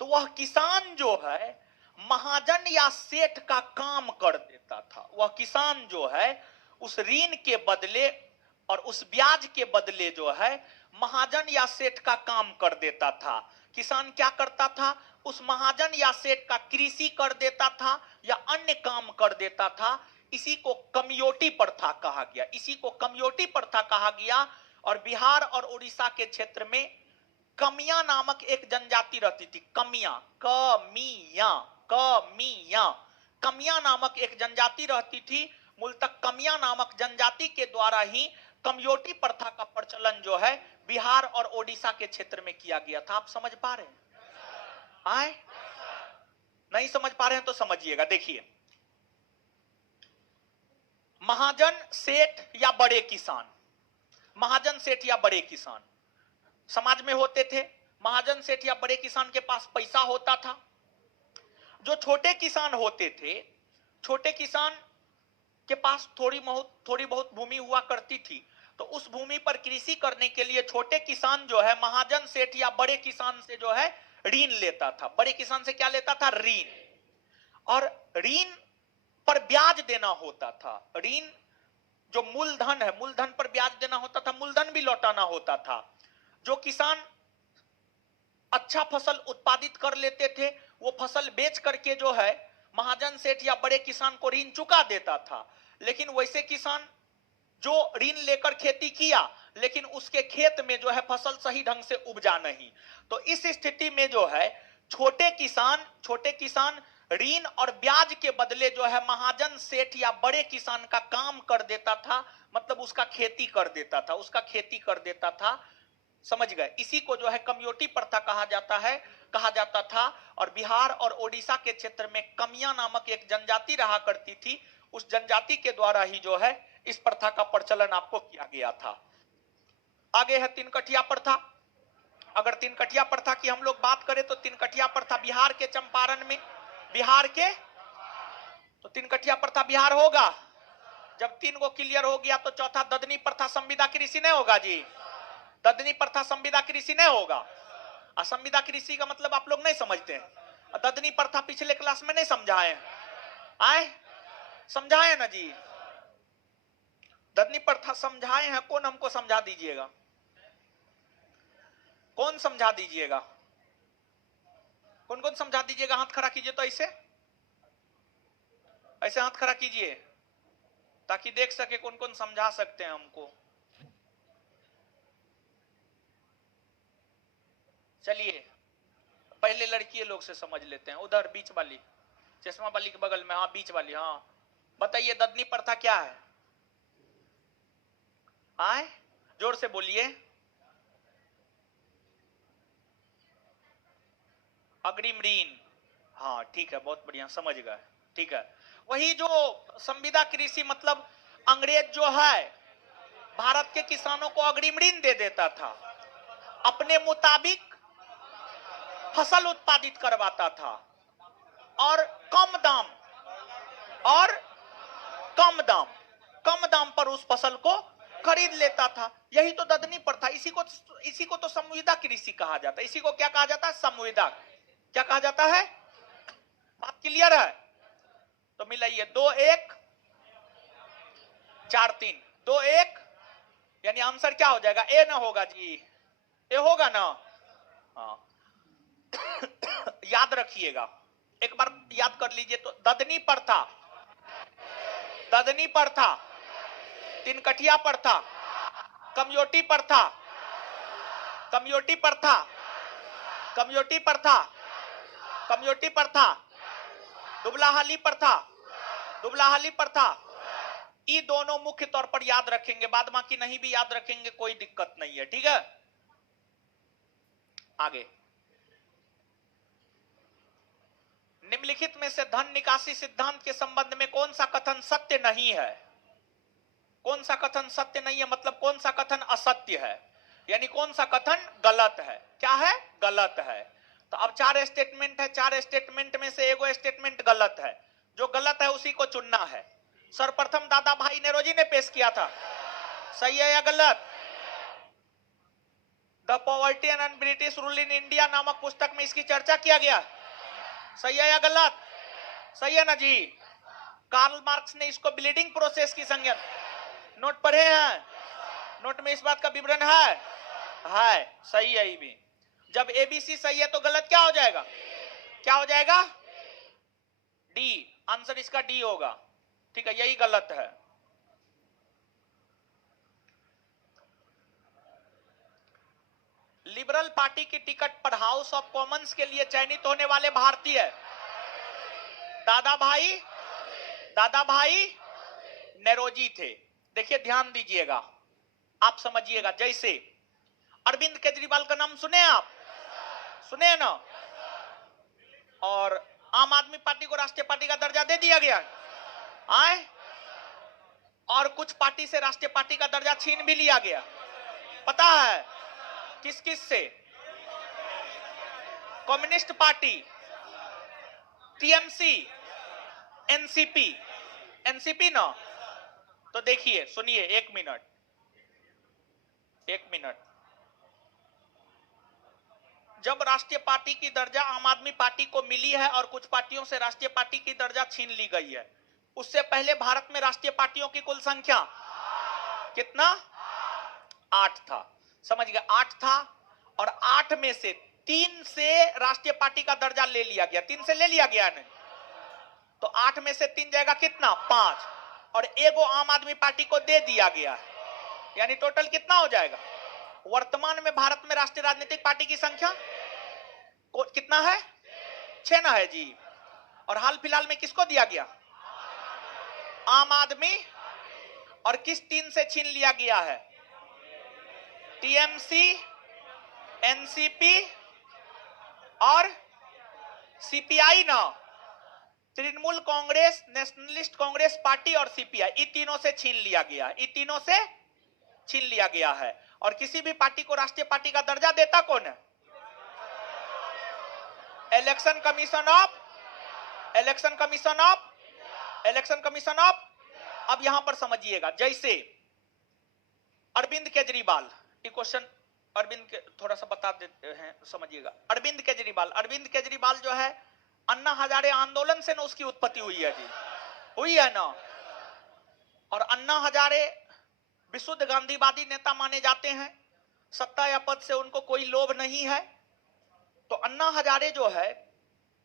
तो वह किसान जो है महाजन या सेठ का काम कर देता था। वह किसान जो है उस ऋण के बदले और उस ब्याज के बदले जो है महाजन या सेठ का काम कर देता था। किसान क्या करता था? उस महाजन या सेठ का कृषि कर देता था या अन्य काम कर देता था। इसी को कम्युनिटी प्रथा कहा गया। और बिहार और उड़ीसा के क्षेत्र में कमियां नामक एक जनजाति रहती थी। कमियां नामक एक जनजाति रहती थी। मूलतः कमियां नामक जनजाति के द्वारा ही कम्युनिटी प्रथा का प्रचलन जो है बिहार और ओडिशा के क्षेत्र में किया गया था। आप समझ पा रहे हैं? नहीं समझ पा रहे हैं तो समझिएगा। देखिए, महाजन सेठ या बड़े किसान समाज में होते थे। महाजन सेठ या बड़े किसान के पास पैसा होता था। जो छोटे किसान होते थे, छोटे किसान के पास थोड़ी बहुत भूमि हुआ करती थी, तो उस भूमि पर कृषि करने के लिए छोटे किसान जो है महाजन सेठ या बड़े किसान से जो है ऋण लेता था। बड़े किसान से क्या लेता था? ऋण। और ऋण पर ब्याज देना होता था। ऋण जो मूलधन है, मूलधन पर ब्याज देना होता था, मूलधन भी लौटाना होता था। जो किसान अच्छा फसल उत्पादित कर लेते थे, वो फसल बेच करके जो है महाजन सेठ या बड़े किसान को ऋण चुका देता था। लेकिन वैसे किसान जो ऋण लेकर खेती किया, लेकिन उसके खेत में जो है फसल सही ढंग से उपजा नहीं, तो इस स्थिति में जो है छोटे किसान ऋण और ब्याज के बदले जो है महाजन सेठ या बड़े किसान का काम कर देता था। मतलब उसका खेती कर देता था। समझ गए? इसी को जो है कम्युनिटी प्रथा कहा जाता था। और बिहार और ओडिशा के क्षेत्र में कमियां नामक एक जनजाति रहा करती थी। उस जनजाति के द्वारा ही जो है इस प्रथा का प्रचलन आपको किया गया था। आगे है तीन कठिया प्रथा। अगर तीन कठिया प्रथा की हम लोग बात करें तो तीन कठिया प्रथा बिहार के चंपारण में, तो तीन कठिया प्रथा बिहार होगा। जब तीन को क्लियर हो गया तो चौथा ददनी प्रथा संविदा कृषि नहीं होगा जी। ददनी प्रथा संविदा कृषि नहीं होगा। संविदा कृषि का मतलब आप लोग नहीं समझते हैं। ददनी प्रथा पिछले क्लास में नहीं समझाए समझाए ना जी। ददनी प्रथा समझाए हैं, कौन हमको समझा दीजिएगा? कौन समझा दीजिएगा? कौन समझा दीजिएगा? हाथ खड़ा कीजिए तो ऐसे हाथ खड़ा कीजिए ताकि देख सके कौन समझा सकते हैं हमको। चलिए पहले लड़की लोग से समझ लेते हैं। उधर बीच वाली, चश्मा वाली के बगल में, हाँ बीच वाली, हाँ बताइए ददनी प्रथा क्या है? जोर से बोलिए। अग्रिम ऋण। हाँ ठीक है, बहुत बढ़िया, समझ गए। ठीक है, वही जो संविदा कृषि मतलब अंग्रेज जो है भारत के किसानों को अग्रिम ऋण दे देता था, अपने मुताबिक फसल उत्पादित करवाता था और कम दाम पर उस फसल को खरीद लेता था। यही तो ददनी पर था। इसी को तो संविदा कृषि कहा जाता है। इसी को क्या कहा जाता है? संविदा। क्या कहा जाता है? बात क्लियर है? तो मिलाइए 2 1 4 3 2 1, यानी आंसर क्या हो जाएगा? ए ना होगा जी? ए होगा ना? हाँ। याद रखिएगा, एक बार याद कर लीजिए तो। ददनी पर था, ददनी पर था, तिनकठिया पर था, कमयोटी पर था, कमयोटी पर था, कमयोटी पर था, कमयोटी पर था, दुबलाहाली पर था, दुबलाहाली पर था। ये दोनों मुख्य तौर पर याद रखेंगे, बाद बाकी नहीं भी याद रखेंगे कोई दिक्कत नहीं है, ठीक है। आगे, निम्नलिखित में से धन निकासी सिद्धांत के संबंध में कौन सा कथन सत्य नहीं है? कौन सा कथन सत्य नहीं है मतलब कौन सा कथन असत्य है, यानी कौन सा कथन गलत है। क्या है? गलत है। तो अब 4 स्टेटमेंट है, 4 स्टेटमेंट में से एगो स्टेटमेंट गलत है। जो गलत है उसी को चुनना है। सर्वप्रथम दादा भाई नेरोजी ने पेश किया था, सही है या गलत? The poverty and British rule in India नामक पुस्तक में इसकी चर्चा किया गया, सही है या गलत? सही है ना जी? कार्ल मार्क्स ने इसको ब्लीडिंग प्रोसेस की संज्ञा, नोट पढ़े हैं? नोट में इस बात का विवरण है, सही है। ये भी जब एबीसी सही है तो गलत क्या हो जाएगा? क्या हो जाएगा? डी। आंसर इसका डी होगा, ठीक है, यही गलत है। लिबरल पार्टी की टिकट पर हाउस ऑफ कॉमन्स के लिए चयनित होने वाले भारतीय दादा भाई नेरोजी थे। देखिए ध्यान दीजिएगा, आप समझिएगा। जैसे अरविंद केजरीवाल का नाम सुने आप? सुने ना? और आम आदमी पार्टी को राष्ट्रीय पार्टी का दर्जा दे दिया गया आए, और कुछ पार्टी से राष्ट्रीय पार्टी का दर्जा छीन भी लिया गया। पता है किस किस से? Communist party, TMC, NCP. NCP ना? तो देखिए, सुनिए, एक मिनट। जब राष्ट्रीय पार्टी की दर्जा आम आदमी पार्टी को मिली है और कुछ पार्टियों से राष्ट्रीय पार्टी की दर्जा छीन ली गई है, उससे पहले भारत में राष्ट्रीय पार्टियों की कुल संख्या कितना? 8 था। समझ गए? 8 था, और 8 में से 3 से राष्ट्रीय पार्टी का दर्जा ले लिया गया। 3 से ले लिया गया नहीं, तो 8 में से 3 जाएगा कितना? 5, और एगो आम आदमी पार्टी को दे दिया गया है, यानी टोटल कितना हो जाएगा? वर्तमान में भारत में राष्ट्रीय राजनीतिक पार्टी की संख्या कितना है? 6 ना है जी। और हाल फिलहाल में किसको दिया गया? आम आदमी। और किस 3 से छीन लिया गया है? टीएमसी, एनसीपी और सीपीआई ना? तृणमूल कांग्रेस, नेशनलिस्ट कांग्रेस पार्टी और सीपीआई, इन तीनों से छीन लिया गया। इन तीनों से छीन लिया गया है। और किसी भी पार्टी को राष्ट्रीय पार्टी का दर्जा देता कौन है? Election commission of. अब यहां पर समझिएगा, जैसे अरविंद केजरीवाल, ये क्वेश्चन अरविंद के थोड़ा सा बता देते हैं, समझिएगा। अरविंद केजरीवाल जो है, अन्ना हजारे आंदोलन से ना उसकी उत्पत्ति हुई है जी, हुई है ना? और अन्ना हजारे विशुद्ध गांधीवादी नेता माने जाते हैं। सत्ता या पद से उनको कोई लोभ नहीं है। तो अन्ना हजारे जो है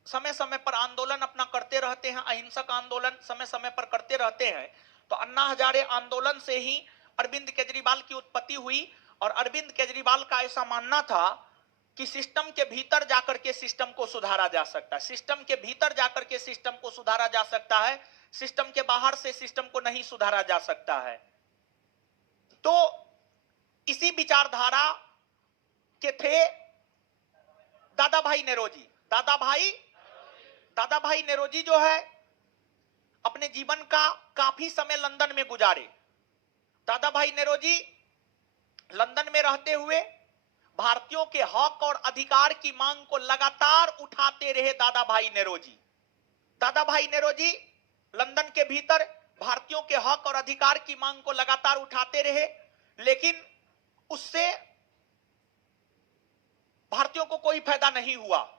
समय समय पर आंदोलन अपना करते रहते हैं, अहिंसक आंदोलन समय समय पर करते रहते हैं। तो अन्ना हजारे आंदोलन से ही अरविंद केजरीवाल की उत्पत्ति हुई। और अरविंद केजरीवाल का ऐसा मानना था कि सिस्टम के भीतर जाकर के सिस्टम को सुधारा जा सकता है, सिस्टम के भीतर जाकर के सिस्टम को सुधारा जा सकता है, सिस्टम के बाहर से सिस्टम को नहीं सुधारा जा सकता है। तो इसी विचारधारा के थे दादा भाई नेरोजी। दादा भाई नेरोजी जो है अपने जीवन का काफी समय लंदन में गुजारे। दादा भाई नेरोजी लंदन में रहते हुए भारतीयों के हक और अधिकार की मांग को लगातार उठाते रहे। दादा भाई नेरोजी लंदन के भीतर भारतीयों के हक और अधिकार की मांग को लगातार उठाते रहे। लेकिन उससे भारतीयों को कोई फायदा नहीं हुआ।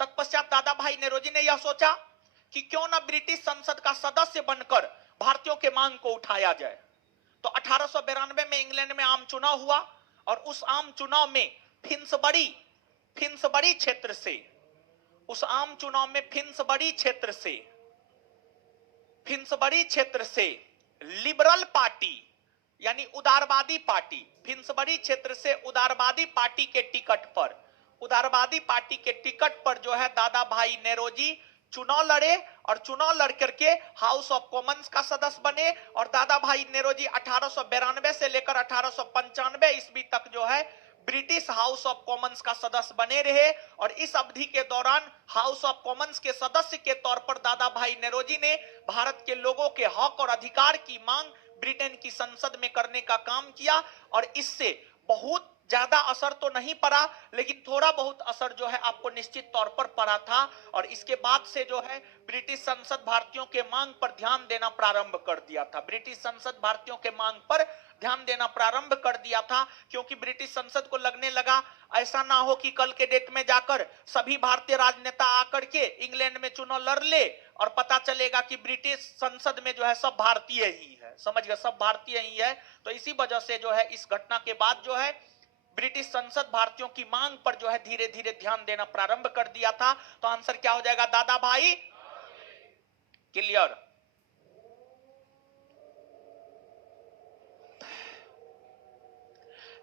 तत्पश्चात दादा भाई नेरोजी ने यह सोचा कि क्यों ना ब्रिटिश संसद का सदस्य बनकर भारतीयों के मांग को उठाया जाए। तो 1892 में इंग्लैंड में आम चुनाव हुआ और उस आम चुनाव में फिन्सबरी क्षेत्र से, उस आम चुनाव में फिन्सबरी क्षेत्र से लिबरल पार्टी यानी उदारवादी पार्टी, फिन्सबरी क्षेत्र से उदारवादी पार्टी के टिकट पर जो है दादा भाई नेरोजी चुनाव लड़े और चुनाव लड़ करके हाउस ऑफ कॉमन्स का सदस्य बने। और दादा भाई नेरोजी 1892 से लेकर 1895 ईस्वी तक जो है ब्रिटिश हाउस ऑफ कॉमन्स का सदस्य बने रहे। और इस अवधि के दौरान हाउस ऑफ कॉमन्स के सदस्य के तौर पर दादा भाई नेरोजी ने भारत के लोगों के हक और अधिकार की मांग ब्रिटेन की संसद में करने का काम किया। और इससे बहुत ज्यादा असर तो नहीं पड़ा, लेकिन थोड़ा बहुत असर जो है आपको निश्चित तौर पर पड़ा था। और इसके बाद से जो है ब्रिटिश संसद भारतीयों के मांग पर ध्यान देना प्रारंभ कर दिया था। ब्रिटिश संसद भारतीयों के मांग पर ध्यान देना प्रारंभ कर दिया था, क्योंकि ब्रिटिश संसद को लगने लगा ऐसा ना हो कि कल के डेट में जाकर सभी भारतीय राजनेता आकर के इंग्लैंड में चुनाव लड़ ले और पता चलेगा कि ब्रिटिश संसद में जो है सब भारतीय ही है, समझ गए, सब भारतीय ही है। तो इसी वजह से जो है इस घटना के बाद जो है ब्रिटिश संसद भारतीयों की मांग पर जो है धीरे धीरे ध्यान देना प्रारंभ कर दिया था। तो आंसर क्या हो जाएगा दादा भाई? क्लियर?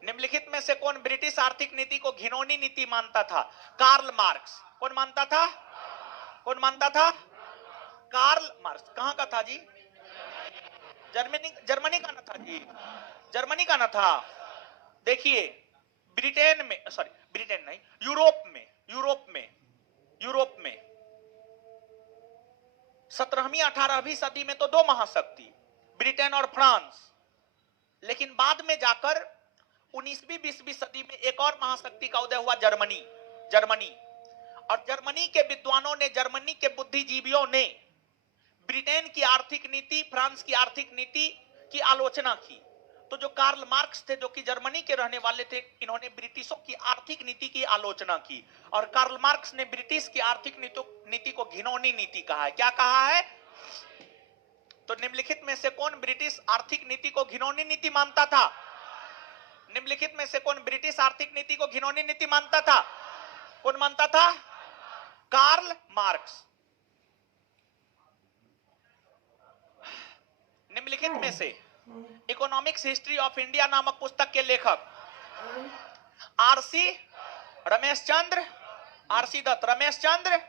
निम्नलिखित में से कौन ब्रिटिश आर्थिक नीति को घिनौनी नीति मानता था? Karl Marx. कौन मानता था? Karl Marx. कहां का था जी? जर्मनी का ना था जी, जर्मनी का ना था। देखिए ब्रिटेन में, सॉरी ब्रिटेन नहीं, यूरोप में 17वीं 18वीं सदी में तो दो महाशक्ति, ब्रिटेन और फ्रांस। लेकिन बाद में जाकर 19वीं 20वीं सदी में एक और महाशक्ति का उदय हुआ, जर्मनी। और जर्मनी के विद्वानों ने, जर्मनी के बुद्धिजीवियों ने ब्रिटेन की आर्थिक नीति, फ्रांस की आर्थिक नीति की आलोचना की। तो जो कार्ल मार्क्स थे, जो कि जर्मनी के रहने वाले थे, इन्होंने ब्रिटिशों की आर्थिक नीति की आलोचना की। और कार्ल मार्क्स ने ब्रिटिश की आर्थिक नीति को घिनौनी नीति कहा है। क्या कहा है? तो निम्नलिखित में से कौन ब्रिटिश आर्थिक नीति को घिनौनी नीति मानता था? निम्नलिखित में से कौन ब्रिटिश आर्थिक नीति को घिनौनी नीति मानता था? कौन मानता था? Karl Marx. निम्नलिखित में से इकोनॉमिक्स हिस्ट्री ऑफ इंडिया नामक पुस्तक के लेखक R C Dutt, Ramesh Chandra.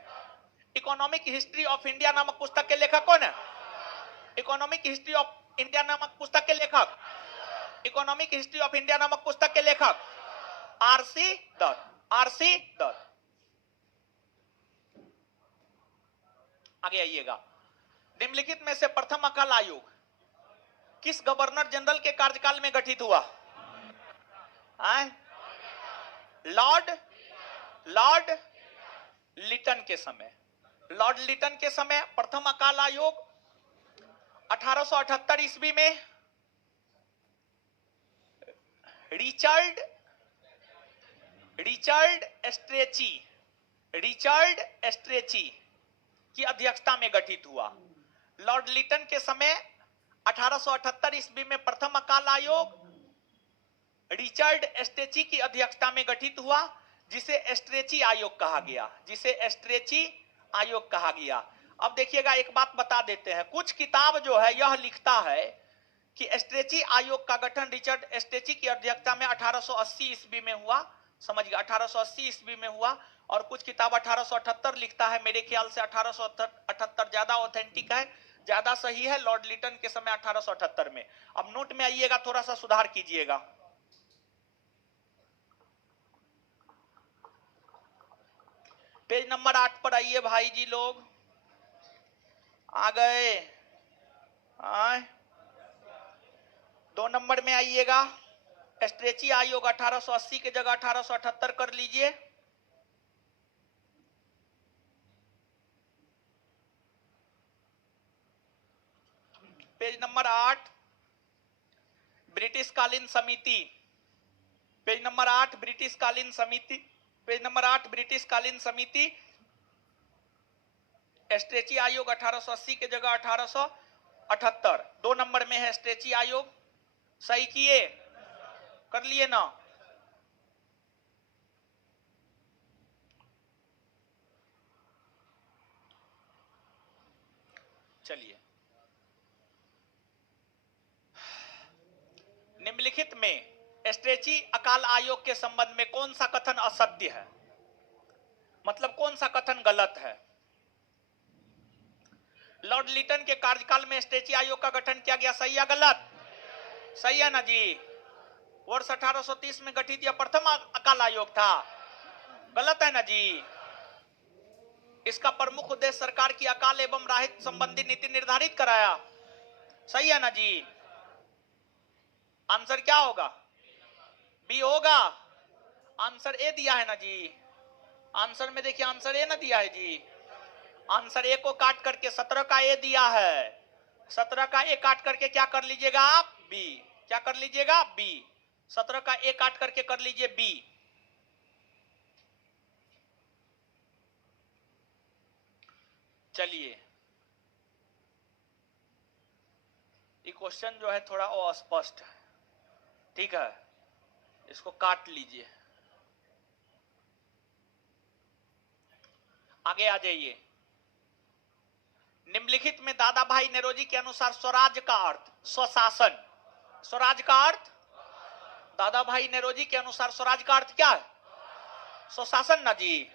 Economic history of India नामक पुस्तक के लेखक कौन है? इकोनॉमिक हिस्ट्री ऑफ इंडिया नामक पुस्तक के लेखक, इकोनॉमिक हिस्ट्री ऑफ इंडिया नामक पुस्तक के लेखक आरसी दत्त। आगे आइएगा। निम्नलिखित में से प्रथम अकाल आयोग किस गवर्नर जनरल के कार्यकाल में गठित हुआ? लॉर्ड लिटन के समय। लॉर्ड लिटन के समय प्रथम अकाल आयोग 1878 ईस्वी में रिचर्ड एस्ट्रेची की अध्यक्षता में गठित हुआ। लॉर्ड लिटन के समय 1878 ईस्वी में प्रथम अकाल आयोग रिचर्ड एस्ट्रेची की अध्यक्षता में गठित हुआ, जिसे एस्ट्रेची आयोग कहा गया। अब देखिएगा, एक बात बता देते हैं, कुछ किताब जो है यह लिखता है कि एस्ट्रेची आयोग का गठन रिचर्ड एस्ट्रेची की अध्यक्षता में 1880 ईस्वी में हुआ, समझिए 1880 ईस्वी में हुआ। और कुछ किताब 1878 लिखता है। मेरे ख्याल से 1878 ज्यादा ऑथेंटिक है, ज्यादा सही है। लॉर्ड लिटन के समय 1878 में। अब नोट में आइएगा, थोड़ा सा सुधार कीजिएगा। पेज नंबर 8 पर आइए भाई जी, लोग आ गए। 2 नंबर में आइएगा। एस्ट्रेची आयोग 1880 की जगह 1878 कर लीजिए। Page number 8। ब्रिटिश कालीन समिति, पेज नंबर 8 ब्रिटिश कालीन समिति, पेज नंबर 8 ब्रिटिश कालीन समिति। स्ट्रेची आयोग 1880 के जगह 1878, 2 नंबर में है स्ट्रेची आयोग। सही किए, कर लिए ना? चलिए, निम्नलिखित में स्ट्रेची अकाल आयोग के संबंध में कौन सा कथन असत्य है? मतलब कौन सा कथन गलत है? लॉर्ड लिटन के कार्यकाल में स्ट्रेची आयोग का गठन किया गया, सही या गलत? सही है ना जी। वर्ष 1830 में गठित यह प्रथम अकाल आयोग था, गलत है ना जी। इसका प्रमुख उद्देश्य सरकार की अकाल एवं राहत संबंधी नीति निर्धारित कराया, सही है ना जी। आंसर क्या होगा? बी होगा। आंसर ए दिया है ना जी। आंसर में देखिए, आंसर ए ना दिया है जी। आंसर ए को काट करके 17 का ए दिया है, 17 का ए काट करके क्या कर लीजिएगा आप? बी। क्या कर लीजिएगा? बी। 17 का ए काट करके कर लीजिए बी। चलिए, ये क्वेश्चन जो है थोड़ा अस्पष्ट है, ठीक है, इसको काट लीजिए। आगे आ जाइए। निम्नलिखित में दादा भाई नेरोजी के अनुसार स्वराज का अर्थ स्वशासन, स्वराज का अर्थ, दादा भाई नेरोजी के अनुसार स्वराज का अर्थ क्या है? स्वशासन ना जी,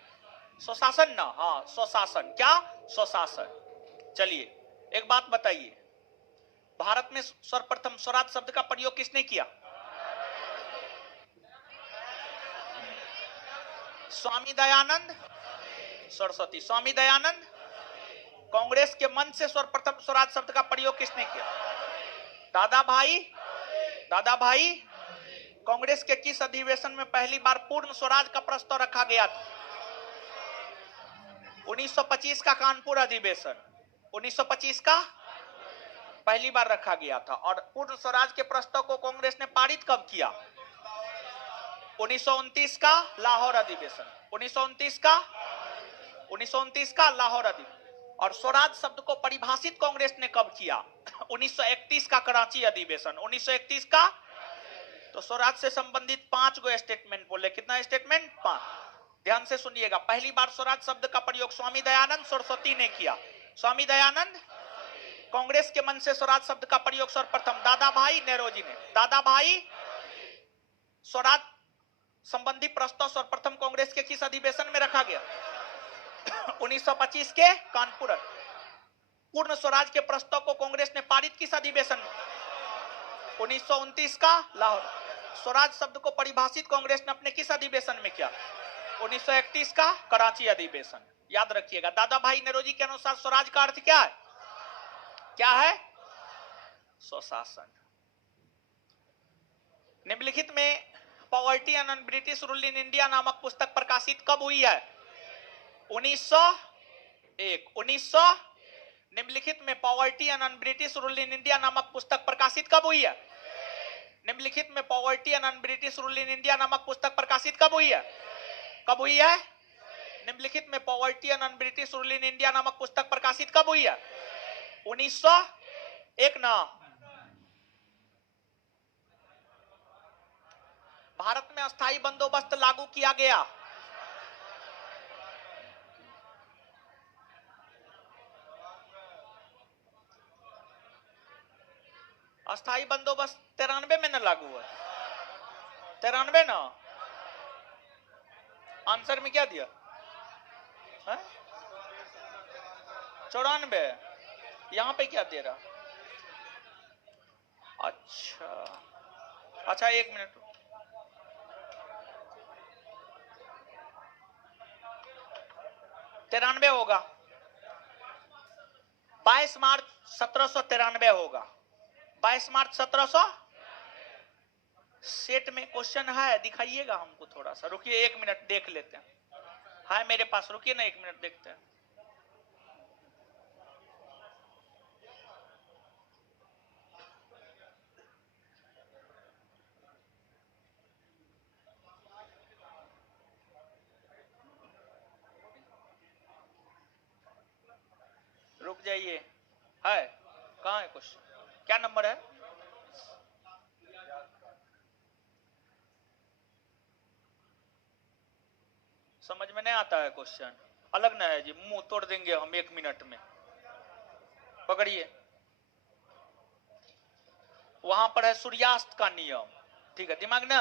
स्वशासन ना, हाँ स्वशासन। क्या? स्वशासन। चलिए, एक बात बताइए, भारत में सर्वप्रथम स्वराज शब्द का प्रयोग किसने किया? स्वामी दयानंद सरस्वती। स्वामी दयानंद। कांग्रेस के मंच से सर्वप्रथम स्वराज शब्द का प्रयोग किसने किया? दादा भाई। दादा भाई। कांग्रेस के किस अधिवेशन में पहली बार पूर्ण स्वराज का प्रस्ताव रखा गया था? 1925 का कानपुर अधिवेशन, 1925 का पहली बार रखा गया था। और पूर्ण स्वराज के प्रस्ताव को कांग्रेस ने पारित कब किया? 1929 का लाहौर अधिवेशन, 1929 का लाहौर अधिवेशन। और स्वराज शब्द को परिभाषित कांग्रेस ने कब किया? 1931 का कराची अधिवेशन, 1931 का। तो स्वराज से संबंधित 5 गो स्टेटमेंट बोले। कितना स्टेटमेंट? 5। ध्यान से सुनिएगा। पहली बार स्वराज शब्द का प्रयोग स्वामी दयानंद सरस्वती ने किया। स्वामी दयानंद। कांग्रेस के मन से स्वराज शब्द का प्रयोग सर्वप्रथम दादा भाई नेरोजी ने। दादा भाई। स्वराज संबंधी प्रस्ताव सर्वप्रथम कांग्रेस के किस अधिवेशन में रखा गया? 1925 के कानपुर। पूर्ण स्वराज के प्रस्ताव को कांग्रेस ने पारित किस अधिवेशन में? 1929 का लाहौर। स्वराज शब्द को परिभाषित कांग्रेस ने अपने किस अधिवेशन में किया? 1931 का कराची अधिवेशन। याद रखिएगा। दादा भाई नेरोजी के अनुसार स्वराज का अर्थ क्या है? क्या है? स्वशासन। निम्नलिखित में poverty and British rule in India नामक पुस्तक प्रकाशित कब हुई है? 1901। 1900। निम्नलिखित में poverty and British rule in India नामक पुस्तक प्रकाशित कब हुई है? निम्नलिखित में poverty and British rule in India नामक पुस्तक प्रकाशित कब हुई है? कब हुई है? निम्नलिखित में poverty and British rule in India नामक पुस्तक प्रकाशित कब हुई है? 1901 ना। भारत में अस्थायी बंदोबस्त लागू किया गया। अस्थायी बंदोबस्त 93 में न लागू हुआ। 93 ना। आंसर में क्या दिया? 94। यहां पे क्या दे रहा? अच्छा 1 मिनट। 93 होगा। 22 मार्च 1793 होगा। 22 मार्च 1700। सेट में क्वेश्चन है, दिखाइएगा हमको थोड़ा सा। रुकिए 1 मिनट देख लेते हैं। है मेरे पास, रुकिए ना 1 मिनट देखते हैं। जाइए। है कहाँ है क्वेश्चन, क्या नंबर है? समझ में नहीं आता है क्वेश्चन, अलग ना है जी, मुंह तोड़ देंगे हम 1 मिनट में। पकड़िए, वहां पर है सूर्यास्त का नियम, ठीक है, दिमाग ना।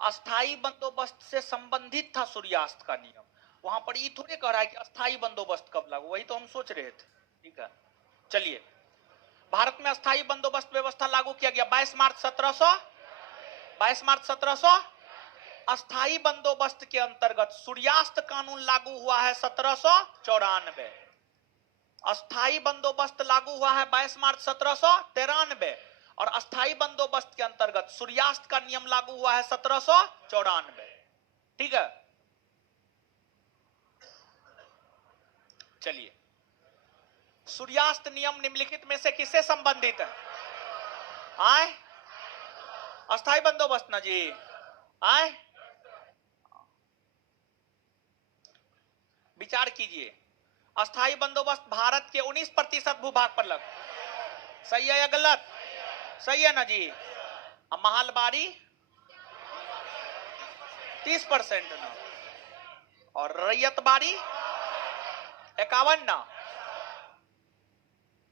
अस्थाई बंदोबस्त से संबंधित था सूर्यास्त का नियम, वहां पर ये थोड़े कह रहा है कि अस्थाई बंदोबस्त कब लागू, वही तो हम सोच रहे थे। ठीक है, चलिए, भारत में अस्थाई बंदोबस्त व्यवस्था लागू किया गया 22 मार्च 1700। 22 मार्च 1700। अस्थाई बंदोबस्त के अंतर्गत सूर्यास्त कानून लागू हुआ है 1794। अस्थाई बंदोबस्त लागू हुआ है 22 मार्च 1793 और अस्थाई बंदोबस्त के अंतर्गत सूर्यास्त का नियम लागू हुआ है 1794। ठीक है, चलिए, सूर्यास्त नियम निम्नलिखित में से किससे संबंधित है? आए अस्थाई बंदोबस्त ना जी, आए विचार कीजिए, अस्थाई बंदोबस्त भारत के 19% भूभाग पर लग, सही है या गलत? सही है ना जी। अब महलबारी 30% ना, और रैयतबारी 51 ना।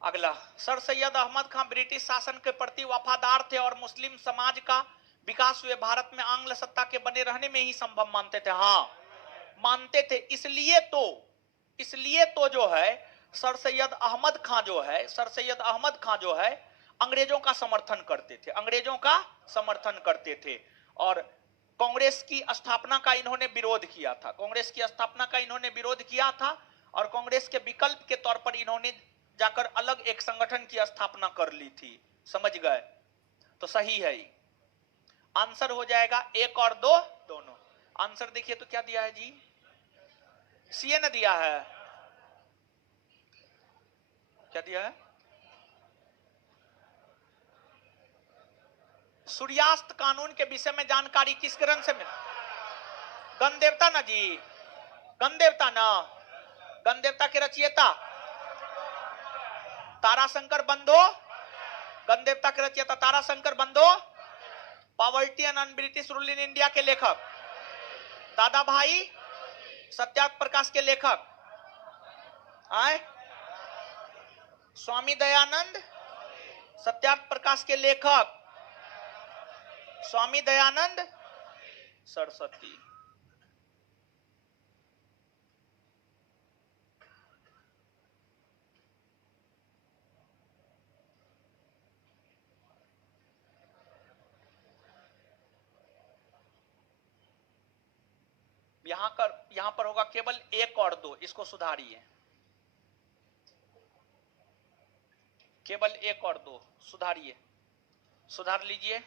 अगला, सर सैयद अहमद खान ब्रिटिश शासन के प्रति वफादार थे और मुस्लिम समाज का विकास हुए भारत में आंग्ल सत्ता के बने रहने में ही संभव मानते थे। हाँ मानते थे, इसलिए तो जो है सर सैयद अहमद खान जो है, सर सैयद अहमद खान जो है अंग्रेजों का समर्थन करते थे, अंग्रेजों का समर्थन करते थे और कांग्रेस की स्थापना का इन्होंने विरोध किया था, कांग्रेस की स्थापना का इन्होंने विरोध किया था और कांग्रेस के विकल्प के तौर पर इन्होंने जाकर अलग एक संगठन की स्थापना कर ली थी। समझ गए? तो सही है, आंसर हो जाएगा 1 और 2 दोनों। आंसर देखिए तो क्या दिया है जी, सीए ने दिया है, क्या दिया है? सूर्यास्त कानून के विषय में जानकारी किस ग्रंथ से मिला? गणदेवता ना जी, गणदेवता ना, गणदेवता के रचयिता ताराशंकर बंधु, गणदेवता के रचयिता ताराशंकर बंधु, poverty and un British rule in India के लेखक दादा भाई सत्याग्रह प्रकाश के लेखक आए स्वामी दयानंद सत्याग्रह प्रकाश के लेखक स्वामी दयानंद सरस्वती। यहां पर होगा केवल 1 और 2, इसको सुधारिए, केवल 1 और 2 सुधारिए, सुधार लीजिए,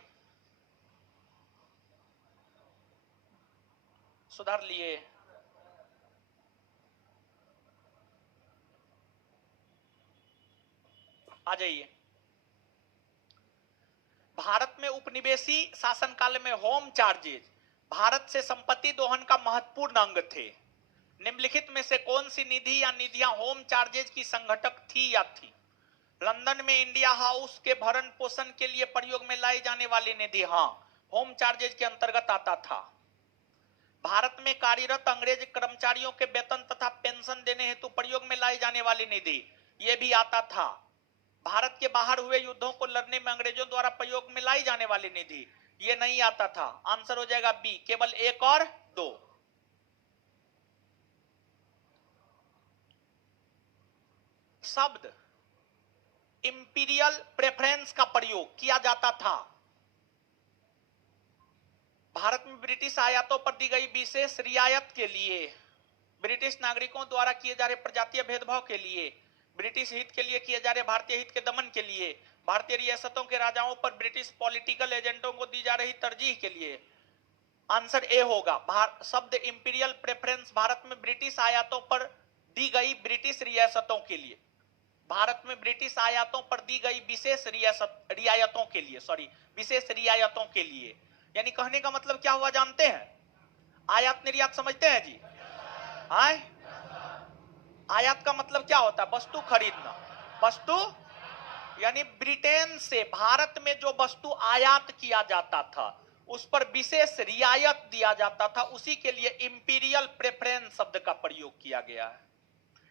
सुधार लिए। आ जाइए, भारत में उपनिवेशी शासनकाल में होम चार्जेज भारत से संपत्ति दोहन का महत्वपूर्ण अंग थे। निम्नलिखित में से कौन सी निधि या निधियां होम चार्जेज की संघटक थी या थी? लंदन में इंडिया हाउस के भरण पोषण के लिए प्रयोग में लाई जाने वाली निधि, हाँ, होम चार्जेज के अंतर्गत आता था। भारत में कार्यरत अंग्रेज कर्मचारियों के वेतन तथा पेंशन देने हेतु प्रयोग में लाई जाने वाली निधि, यह भी आता था। भारत के बाहर हुए युद्धों को लड़ने में अंग्रेजों द्वारा प्रयोग में लाई जाने वाली निधि, यह नहीं आता था। आंसर हो जाएगा बी, केवल 1 और 2। शब्द इंपीरियल प्रेफरेंस का प्रयोग किया जाता था। भारत में ब्रिटिश आयातों पर दी गई विशेष रियायत के लिए, ब्रिटिश नागरिकों द्वारा किए जा रहे प्रजातीय भेदभाव के लिए, ब्रिटिश हित के लिए किए जा रहे भारतीय हित के दमन के लिए, भारतीय रियासतों के राजाओं पर ब्रिटिश पॉलिटिकल एजेंटों को दी जा रही तरजीह के लिए। आंसर ए होगा। शब्द इंपीरियल प्रेफरेंस भारत में ब्रिटिश आयातों पर दी गई ब्रिटिश रियासतों के लिए, भारत में ब्रिटिश आयातों पर दी गई विशेष रियायतों के लिए, सॉरी, विशेष रियायतों के लिए। यानी कहने का मतलब क्या हुआ जानते हैं? आयात निर्यात समझते हैं जी? आए आयात का मतलब क्या होता है? वस्तु खरीदना। वस्तु यानी ब्रिटेन से भारत में जो वस्तु आयात किया जाता था उस पर विशेष रियायत दिया जाता था, उसी के लिए इंपीरियल प्रेफरेंस शब्द का प्रयोग किया गया है,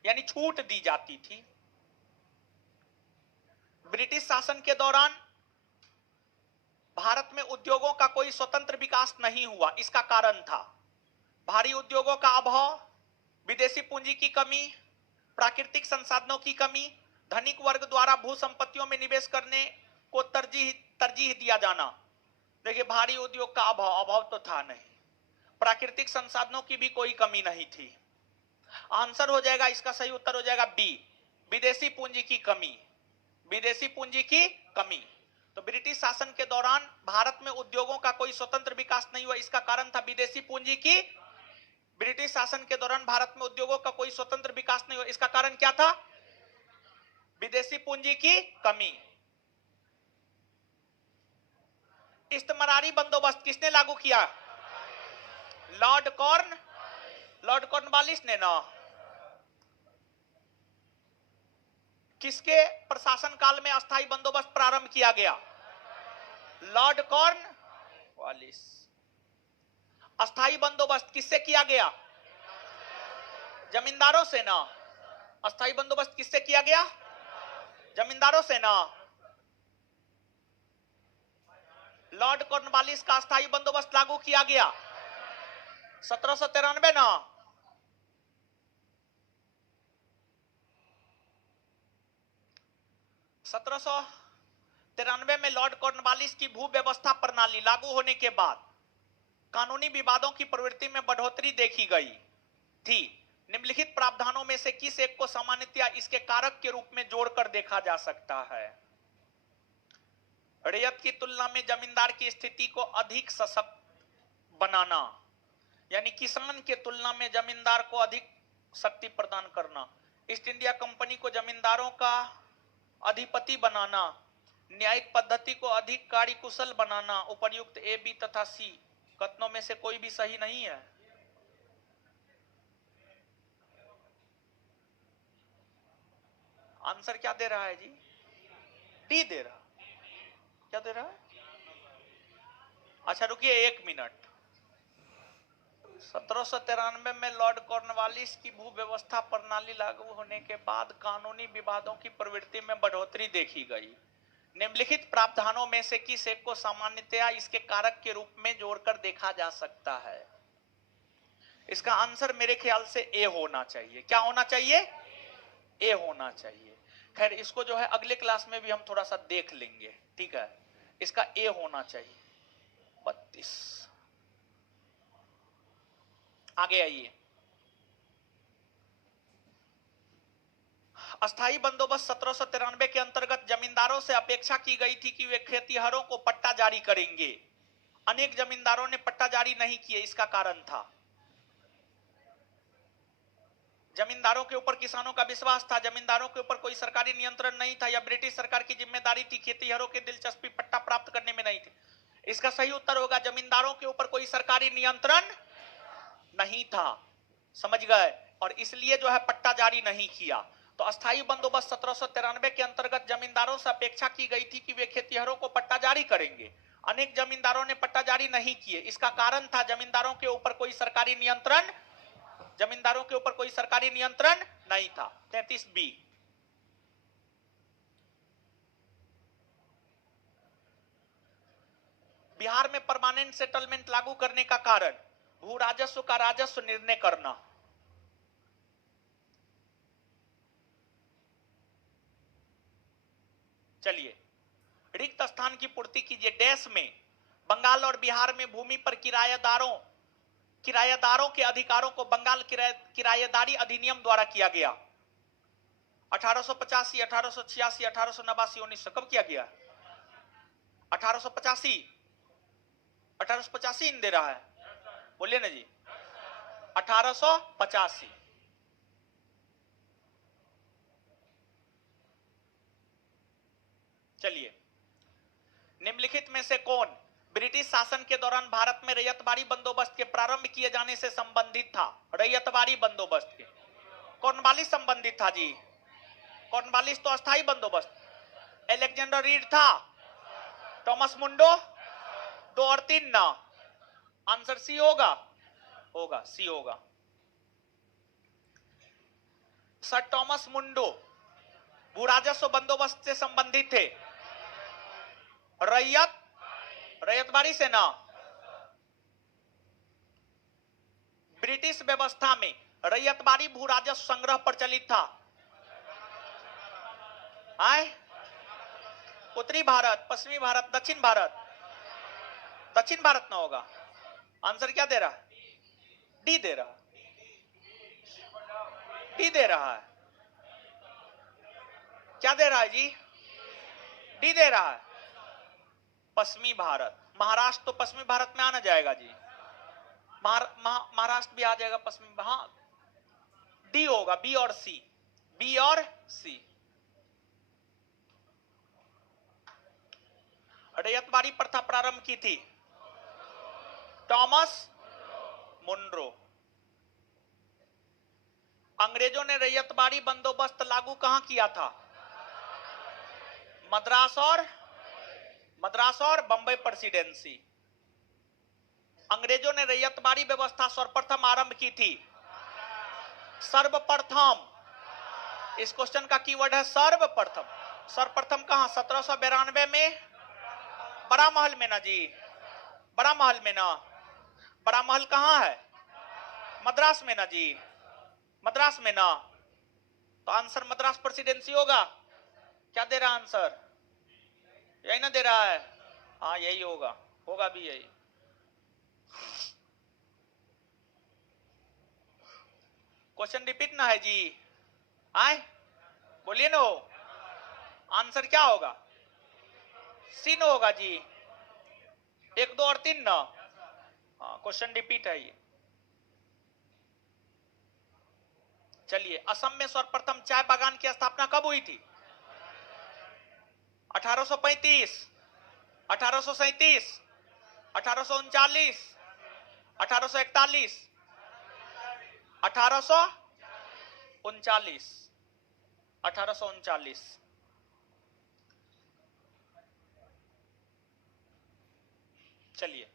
यानी छूट दी जाती थी। ब्रिटिश शासन के दौरान भारत में उद्योगों का कोई स्वतंत्र विकास नहीं हुआ। इसका कारण था भारी उद्योगों का अभाव, विदेशी पूंजी की कमी, प्राकृतिक संसाधनों की कमी, धनिक वर्ग द्वारा भू संपत्तियों में निवेश करने को तरजीह दिया जाना। देखिए, भारी उद्योग का अभाव तो था नहीं, प्राकृतिक संसाधनों की भी कोई कमी नहीं थी। आंसर हो जाएगा, इसका सही उत्तर हो जाएगा बी, विदेशी पूंजी की कमी। विदेशी पूंजी की कमी। तो ब्रिटिश शासन के दौरान भारत में उद्योगों का कोई स्वतंत्र विकास नहीं हुआ, इसका कारण था विदेशी पूंजी की। ब्रिटिश शासन के दौरान भारत में उद्योगों का कोई स्वतंत्र विकास नहीं हुआ, इसका कारण क्या था? विदेशी पूंजी की कमी। इस्तेमारी बंदोबस्त किसने लागू किया? लॉर्ड कॉर्नवालिस ने ना। किसके प्रशासन काल में अस्थायी बंदोबस्त प्रारंभ किया गया? Lord Cornwallis. अस्थायी बंदोबस्त किससे किया गया? जमींदारों से ना। अस्थायी बंदोबस्त किससे किया गया? जमींदारों से ना। लॉर्ड कॉर्नवालिस का अस्थायी बंदोबस्त लागू किया गया 1793 ना। सत्रह सौ 93 में लॉर्ड कॉर्नवालिस की भू व्यवस्था प्रणाली लागू होने के बाद कानूनी विवादों की प्रवृत्ति में बढ़ोतरी देखी गई थी। निम्नलिखित प्रावधानों में से किस एक को सामान्यतया इसके कारक के रूप में जोड़कर देखा जा सकता है? रैयत की तुलना में जमींदार की स्थिति को अधिक सशक्त बनाना, यानी किसान के तुलना में जमींदार को अधिक शक्ति प्रदान करना। ईस्ट इंडिया कंपनी को जमींदारों का अधिपति बनाना, न्यायिक पद्धति को अधिक कार्यकुशल बनाना। उपर्युक्त ए, बी तथा सी कथनों में से कोई भी सही नहीं है। आंसर क्या दे रहा है जी? डी दे रहा। क्या दे रहा है? अच्छा रुकिए एक मिनट। 1793 में लॉर्ड कॉर्नवालिस की भू व्यवस्था प्रणाली लागू होने के बाद कानूनी विवादों की प्रवृत्ति में बढ़ोतरी देखी गई। निम्नलिखित प्रावधानों में से किस एक को सामान्यतया इसके कारक के रूप में जोड़कर देखा जा सकता है? इसका आंसर मेरे ख्याल से ए होना चाहिए। क्या होना चाहिए? ए होना चाहिए। खैर इसको जो है अगले क्लास में भी हम थोड़ा सा देख लेंगे, ठीक है। इसका ए होना चाहिए। 32 आगे आइए। अस्थायी बंदोबस्त 1793 के अंतर्गत जमींदारों से अपेक्षा की गई थी कि वे खेतीहरों को पट्टा जारी करेंगे। अनेक जमींदारों ने पट्टा जारी नहीं किए, इसका कारण था जमींदारों के ऊपर किसानों का विश्वास था, जमींदारों के ऊपर कोई सरकारी नियंत्रण नहीं था, या ब्रिटिश सरकार की जिम्मेदारी थी। खेतीहरों की दिलचस्पी पट्टा प्राप्त करने में नहीं थी। इसका सही उत्तर होगा जमींदारों के ऊपर कोई सरकारी नियंत्रण नहीं था, समझ गए, और इसलिए जो है पट्टा जारी नहीं किया। तो अस्थायी बंदोबस्त 1793 के अंतर्गत जमींदारों से अपेक्षा की गई थी कि वे खेतीहरों को पट्टा जारी करेंगे। अनेक जमींदारों ने पट्टा जारी नहीं किए, इसका कारण था जमींदारों के ऊपर कोई सरकारी नियंत्रण नहीं था। 33 बी। बिहार में परमानेंट सेटलमेंट लागू करने का कारण भू राजस्व का राजस्व निर्णय करना। चलिए, रिक्त स्थान की पूर्ति कीजिए। डैश में बंगाल और बिहार में भूमि पर किराएदारों के अधिकारों को बंगाल किराएदारी अधिनियम द्वारा किया गया। 1885, 1886, 1889, 1900 कब किया गया? 1885 इन दे रहा है, बोलिए ना जी। 1885। चलिए, निम्नलिखित में से कौन ब्रिटिश शासन के दौरान भारत में रैयतवारी बंदोबस्त के प्रारंभ किए जाने से संबंधित था? रैयतवारी बंदोबस्त के कॉर्नवालिस संबंधित था जी। कॉर्नवालिस तो अस्थाई बंदोबस्त। अलेक्जेंडर रीड था। टॉमस मुंडो 2 और 3 ना। आंसर सी होगा। होगा सी होगा। सर टॉमस मुंडो भूराजस्व बंदोबस्त से संबंधित थे। रैयतबाड़ी से ना। ब्रिटिश व्यवस्था में रैयतबाड़ी भूराजस्व संग्रह प्रचलित था। आए उत्तरी भारत, पश्चिमी भारत, दक्षिण भारत। दक्षिण भारत ना होगा। आंसर क्या दे रहा है? डी दे रहा है। डी दे रहा है। क्या दे रहा है जी? डी दे रहा है। पश्चिमी भारत। महाराष्ट्र तो पश्चिमी भारत में आना जाएगा जी। महाराष्ट्र भी आ जाएगा पश्चिमी। हाँ डी होगा। बी और सी। बी और सी। रैयतबाड़ी प्रथा प्रारंभ की थी टॉमस मुनरो। अंग्रेजों ने रैयतबाड़ी बंदोबस्त लागू कहां किया था? मद्रास और बंबई प्रेसिडेंसी। अंग्रेजों ने रैयतबाड़ी व्यवस्था सर्वप्रथम आरंभ की थी। सर्वप्रथम। इस क्वेश्चन का कीवर्ड है सर्वप्रथम। सर्वप्रथम कहां? 1792 में बड़ा महल में ना जी। बड़ा महल में ना। बड़ा महल कहां है? मद्रास में ना जी। मद्रास में ना। तो आंसर मद्रास प्रेसिडेंसी होगा। क्या दे रहा आंसर? यही ना दे रहा है। हाँ यही होगा। होगा भी यही। क्वेश्चन रिपीट ना है जी। आए बोलिए नो। आंसर क्या होगा? सी नो होगा जी। 1, 2 और 3 ना। हाँ क्वेश्चन रिपीट है ये। चलिए असम में सर्वप्रथम चाय बागान की स्थापना कब हुई थी? 1835, 1837, 1839, 1841, 1839, 1839। चलिए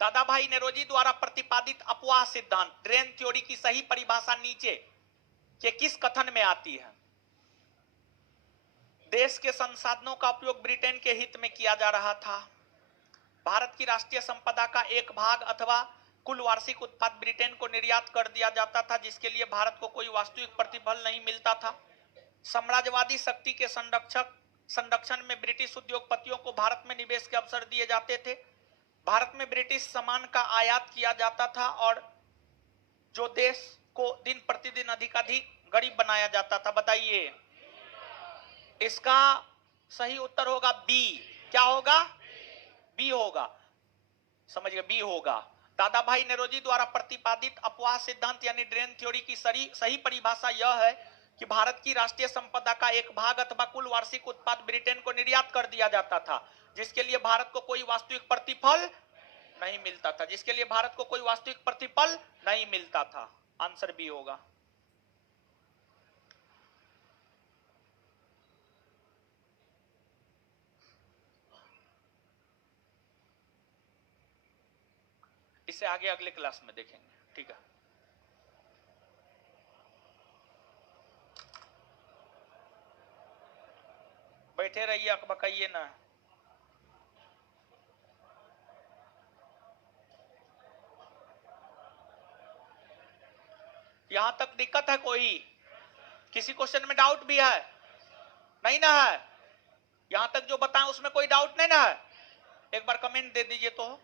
दादा भाई नेरोजी द्वारा प्रतिपादित अपवाह सिद्धांत ड्रेन थ्योरी की सही परिभाषा नीचे के किस कथन में आती है? देश के संसाधनों का उपयोग ब्रिटेन के हित में किया जा रहा था। भारत की राष्ट्रीय संपदा का एक भाग अथवा कुल वार्षिक उत्पाद ब्रिटेन को निर्यात कर दिया जाता था, जिसके लिए भारत को कोई वास्तविक प्रतिफल नहीं मिलता था। साम्राज्यवादी शक्ति के संरक्षण में ब्रिटिश उद्योगपतियों को भारत में निवेश के अवसर दिए जाते थे। भारत में ब्रिटिश सामान का आयात किया जाता था और जो देश को दिन प्रतिदिन अधिकाधिक गरीब बनाया जाता था। बताइए इसका सही उत्तर होगा बी। क्या होगा? बी होगा। समझिए बी होगा। दादा भाई नेरोजी द्वारा प्रतिपादित अपवाह सिद्धांत यानी ड्रेन थ्योरी की सही परिभाषा यह है कि भारत की राष्ट्रीय संपदा का एक भाग अथवा कुल वार्षिक उत्पाद ब्रिटेन को निर्यात कर दिया जाता था, जिसके लिए भारत को कोई वास्तविक प्रतिफल नहीं मिलता था। जिसके लिए भारत को कोई वास्तविक प्रतिफल नहीं मिलता था। आंसर बी होगा। इसे आगे अगले क्लास में देखेंगे। ठीक है। बैठे रहिए, अकबकाइए ना। यहां तक दिक्कत है? कोई किसी क्वेश्चन में डाउट भी है? नहीं ना है? यहां तक जो बताएं उसमें कोई डाउट नहीं ना है? एक बार कमेंट दे दीजिए। तो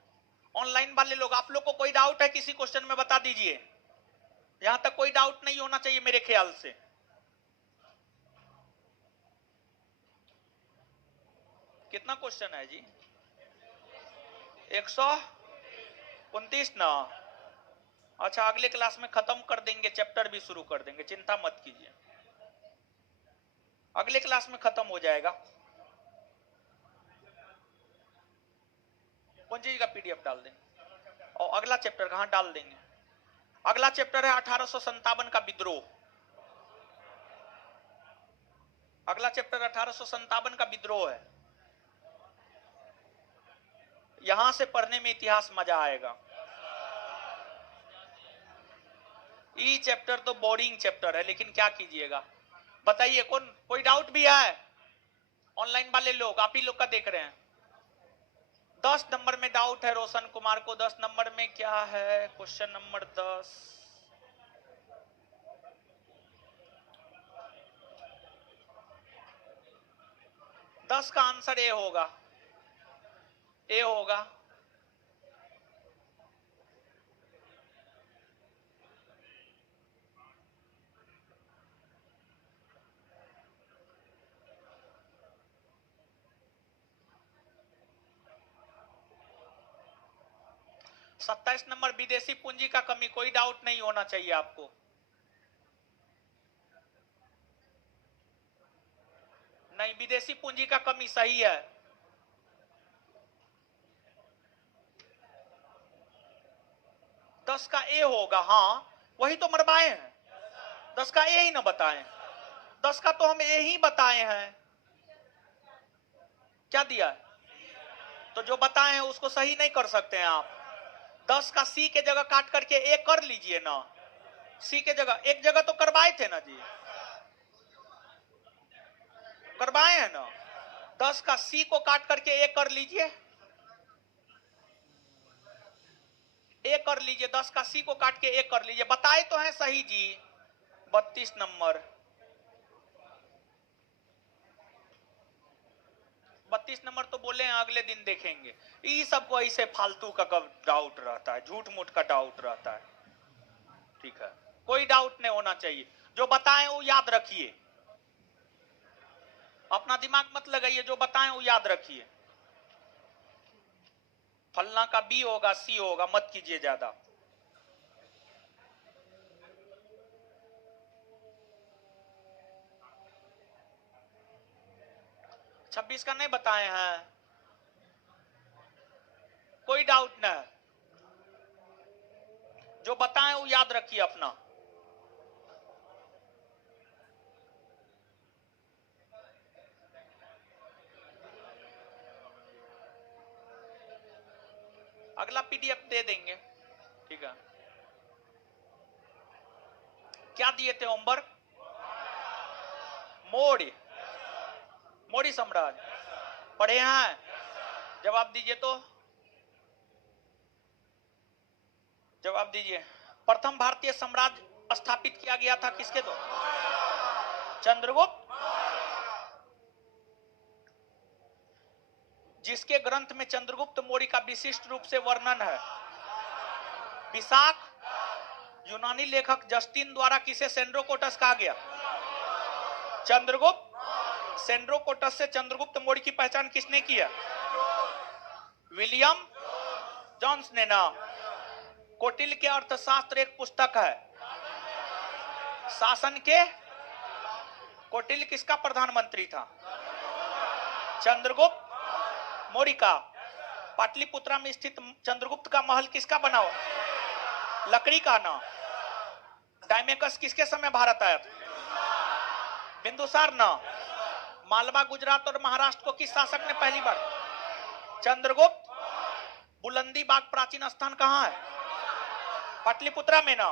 ऑनलाइन वाले लोग, आप लोग को कोई डाउट है किसी क्वेश्चन में? बता दीजिए। यहां तक कोई डाउट नहीं होना चाहिए मेरे ख्याल से। कितना क्वेश्चन है जी? 129 ना। अच्छा अगले क्लास में खत्म कर देंगे, चैप्टर भी शुरू कर देंगे, चिंता मत कीजिए। अगले क्लास में खत्म हो जाएगा। कौन चीज का पीडीएफ डाल देंगे? और अगला चैप्टर कहां डाल देंगे? अगला चैप्टर है 1857 का विद्रोह। अगला चैप्टर 1857 का विद्रोह है। यहां से पढ़ने में इतिहास मजा आएगा। ई चैप्टर तो बोरिंग चैप्टर है, लेकिन क्या कीजिएगा। बताइए कोई डाउट भी है? ऑनलाइन वाले लोग, आप ही लोग का देख रहे हैं। 10 नंबर में डाउट है रोशन कुमार को। 10 नंबर में क्या है? Question number 10। दस का आंसर ए होगा। ए होगा। सत्ताईस नंबर विदेशी पूंजी का कमी। कोई डाउट नहीं होना चाहिए आपको। नहीं, विदेशी पूंजी का कमी सही है। दस का ए होगा। हाँ, वही तो मरवाए हैं। 10 का ए ही ना बताएं। 10 का तो हम ए ही बताए हैं। क्या दिया है? तो जो बताए हैं उसको सही नहीं कर सकते हैं आप। 10 का सी के जगह काट करके ए कर लीजिए ना। सी के जगह एक जगह तो करवाए थे ना जी, करवाए हैं ना। 10 का सी को काट करके ए कर लीजिए। ए कर लीजिए। 10 का सी को काट के ए कर लीजिए। बताए तो हैं सही जी। 32 नंबर। 32 नंबर तो बोले हैं अगले दिन देखेंगे। ये सबको ऐसे फालतू का डाउट रहता है, झूठ मूठ का डाउट रहता है। ठीक है, कोई डाउट नहीं होना चाहिए। जो बताएं वो याद रखिए। अपना दिमाग मत लगाइए, जो बताएं वो याद रखिए। फलना का बी होगा सी होगा, मत कीजिए ज्यादा। छब्बीस का नहीं बताए हैं। कोई डाउट नहीं, जो बताएं वो याद रखिए अपना। अगला पीडीएफ दे देंगे। ठीक है, क्या दिए थे होमवर्क? मोड़ी, मोड़ी साम्राज्य पढ़े हैं? जवाब दीजिए तो, जवाब दीजिए। प्रथम भारतीय साम्राज्य स्थापित किया गया था किसके द्वारा? चंद्रगुप्त। जिसके ग्रंथ में चंद्रगुप्त मौर्य का विशिष्ट रूप से वर्णन है। विशाख। यूनानी लेखक जस्टिन द्वारा किसे सेंड्रोकोटस कहा गया? चंद्रगुप्त। सेंड्रोकोटस से चंद्रगुप्त मौर्य की पहचान किसने किया? विलियम जॉन्स ने ना। कौटिल्य के अर्थशास्त्र एक पुस्तक है। शासन के। कौटिल्य किसका प्रधानमंत्री था? चंद्रगुप्त मौर्य का। पाटलिपुत्रा में स्थित चंद्रगुप्त का महल किसका बना हुआ? लकड़ी का ना। डायमेकस किसके समय भारत आया था? बिंदुसार ना। मालवा, गुजरात और महाराष्ट्र को किस शासक ने पहली बार? चंद्रगुप्त। बुलंदी बाग प्राचीन स्थान कहां है? पाटलिपुत्रा में ना।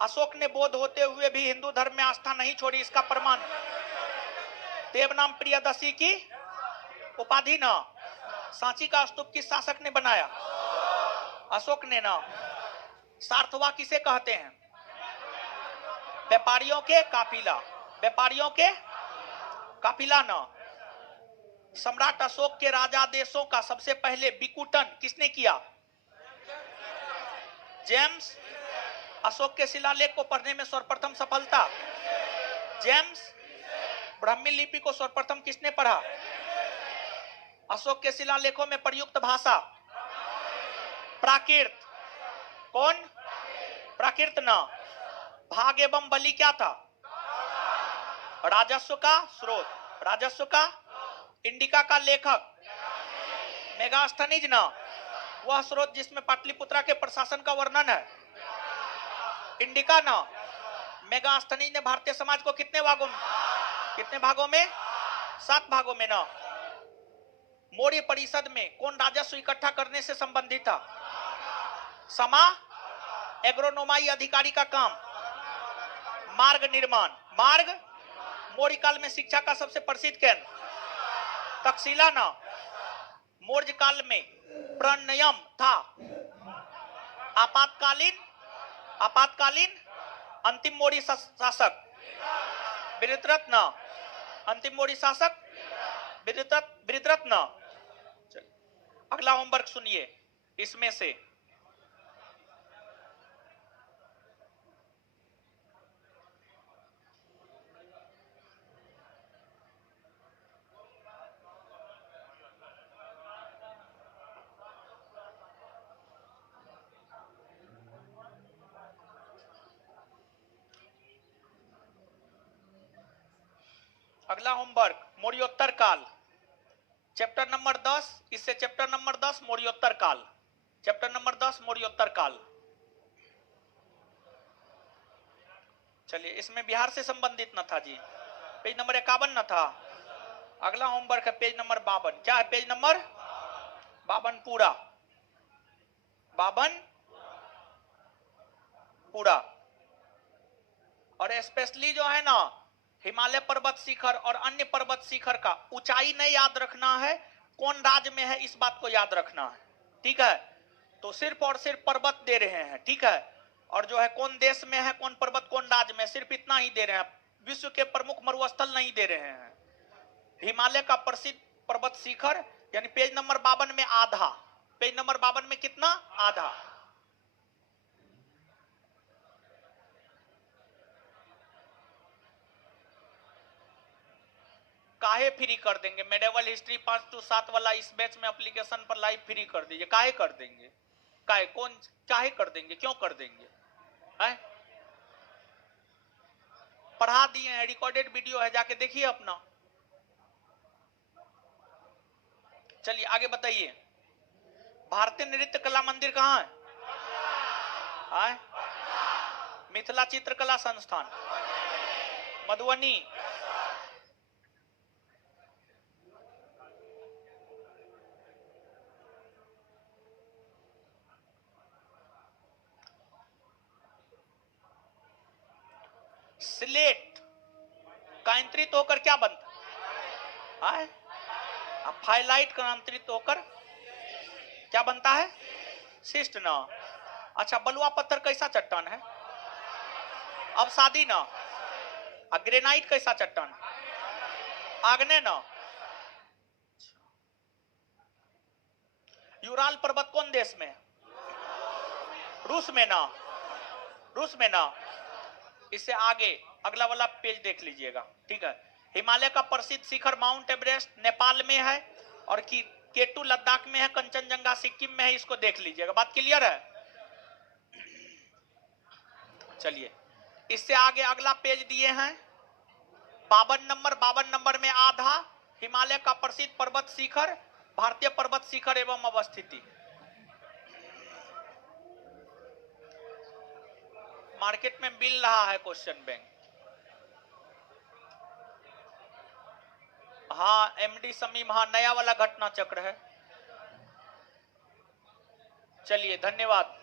अशोक ने बौद्ध होते हुए भी हिंदू धर्म में आस्था नहीं छोड़ी, इसका प्रमाण? देवनाम प्रियदर्शी की उपाधि ना। सांची का स्तूप किस शासक ने बनाया? अशोक ने ना। सार्थवा किसे कहते हैं? व्यापारियों के काफिला। व्यापारियों के काफिला ना। सम्राट अशोक के राजादेशों का सबसे पहले विकुटन किसने किया? जेम्स। अशोक के शिलालेख को पढ़ने में सर्वप्रथम सफलता? जेम्स। ब्राह्मी लिपि को सर्वप्रथम किसने पढ़ा? अशोक के शिलालेखों में प्रयुक्त भाषा? प्राकृत। कौन? प्राकृत ना। भाग एवं बलि क्या था? राजस्व का स्रोत। राजस्व का। इंडिका का लेखक? मेगास्थनीज ना। वह स्रोत जिसमें पाटलिपुत्रा के प्रशासन का वर्णन है? इंडिका ना। मेगास्थनीज ने भारतीय समाज को कितने भागों में? कितने भागों में? 7 भागों में ना। मौर्य परिषद में कौन राजस्व इकट्ठा करने से संबंधित था? समा एग्रोनोमाई अधिकारी का काम। मार्ग निर्माण। मार्ग। मौर्य काल में शिक्षा का सबसे प्रसिद्ध केंद्र तक्षशिला ना। मौर्य काल में प्रणयम था आपातकालीन अंतिम मौर्य शासक वृत्ररत्न। अंतिम मौर्य शासक वृत्ररत्न। अगला होमवर्क सुनिए इसमें से। अगला होमवर्क मौर्योत्तर काल, चैप्टर नंबर 10। इससे चैप्टर नंबर 10 मौर्योत्तर काल, चैप्टर नंबर 10 मौर्योत्तर काल। चलिए, इसमें बिहार से संबंधित न था जी, पेज नंबर 51 न था। अगला होमवर्क है पेज नंबर 52। क्या है पेज नंबर 52? पूरा 52 पूरा। और स्पेशली जो है ना, हिमालय पर्वत शिखर और अन्य पर्वत शिखर का ऊंचाई नहीं याद रखना है, कौन राज्य में है इस बात को याद रखना है, ठीक है? तो सिर्फ और सिर्फ पर्वत दे रहे हैं, ठीक है? और जो है कौन देश में है, कौन पर्वत कौन राज्य में, सिर्फ इतना ही दे रहे हैं। विश्व के प्रमुख मरुस्थल नहीं दे रहे हैं। हिमालय का प्रसिद्ध पर्वत शिखर, यानी पेज नंबर 52 में आधा। पेज नंबर 52 में कितना? आधा। काहे फ्री कर देंगे? मेडिवल हिस्ट्री 5 to 7 वाला इस बैच में एप्लीकेशन पर लाइव फ्री कर दीजिए। काहे कर देंगे? काहे कौन काहे कर देंगे? क्यों कर देंगे? है? पढ़ा दिए हैं, रिकॉर्डेड वीडियो है, जाके देखिए अपना। चलिए आगे बताइए। भारतीय नृत्य कला मंदिर कहाँ है? मिथिला चित्रकला संस्थान मधुबनी। स्लेट कांतरित होकर क्या बनता है? फाइलाइट कांतरित होकर क्या बनता है? शिस्ट ना। अच्छा, बलुआ पत्थर कैसा चट्टान है? अब शादी ना। ग्रेनाइट कैसा चट्टान? आग्नेय ना। यूराल पर्वत कौन देश में? रूस में ना। रूस में ना। इससे आगे अगला वाला पेज देख लीजिएगा, ठीक है? हिमालय का प्रसिद्ध शिखर माउंट एवरेस्ट नेपाल में है, और केटू लद्दाख में है, कंचनजंगा सिक्किम में है। इसको देख लीजिएगा। बात क्लियर है? चलिए, इससे आगे अगला पेज दिए हैं 52 नंबर में आधा। हिमालय का प्रसिद्ध पर्वत शिखर, भारतीय पर्वत शिखर एवं अवस्थिति। मार्केट में मिल रहा है क्वेश्चन बैंक। हाँ, एमडी समीम, हाँ, नया वाला घटना चक्र है। चलिए, धन्यवाद।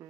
ये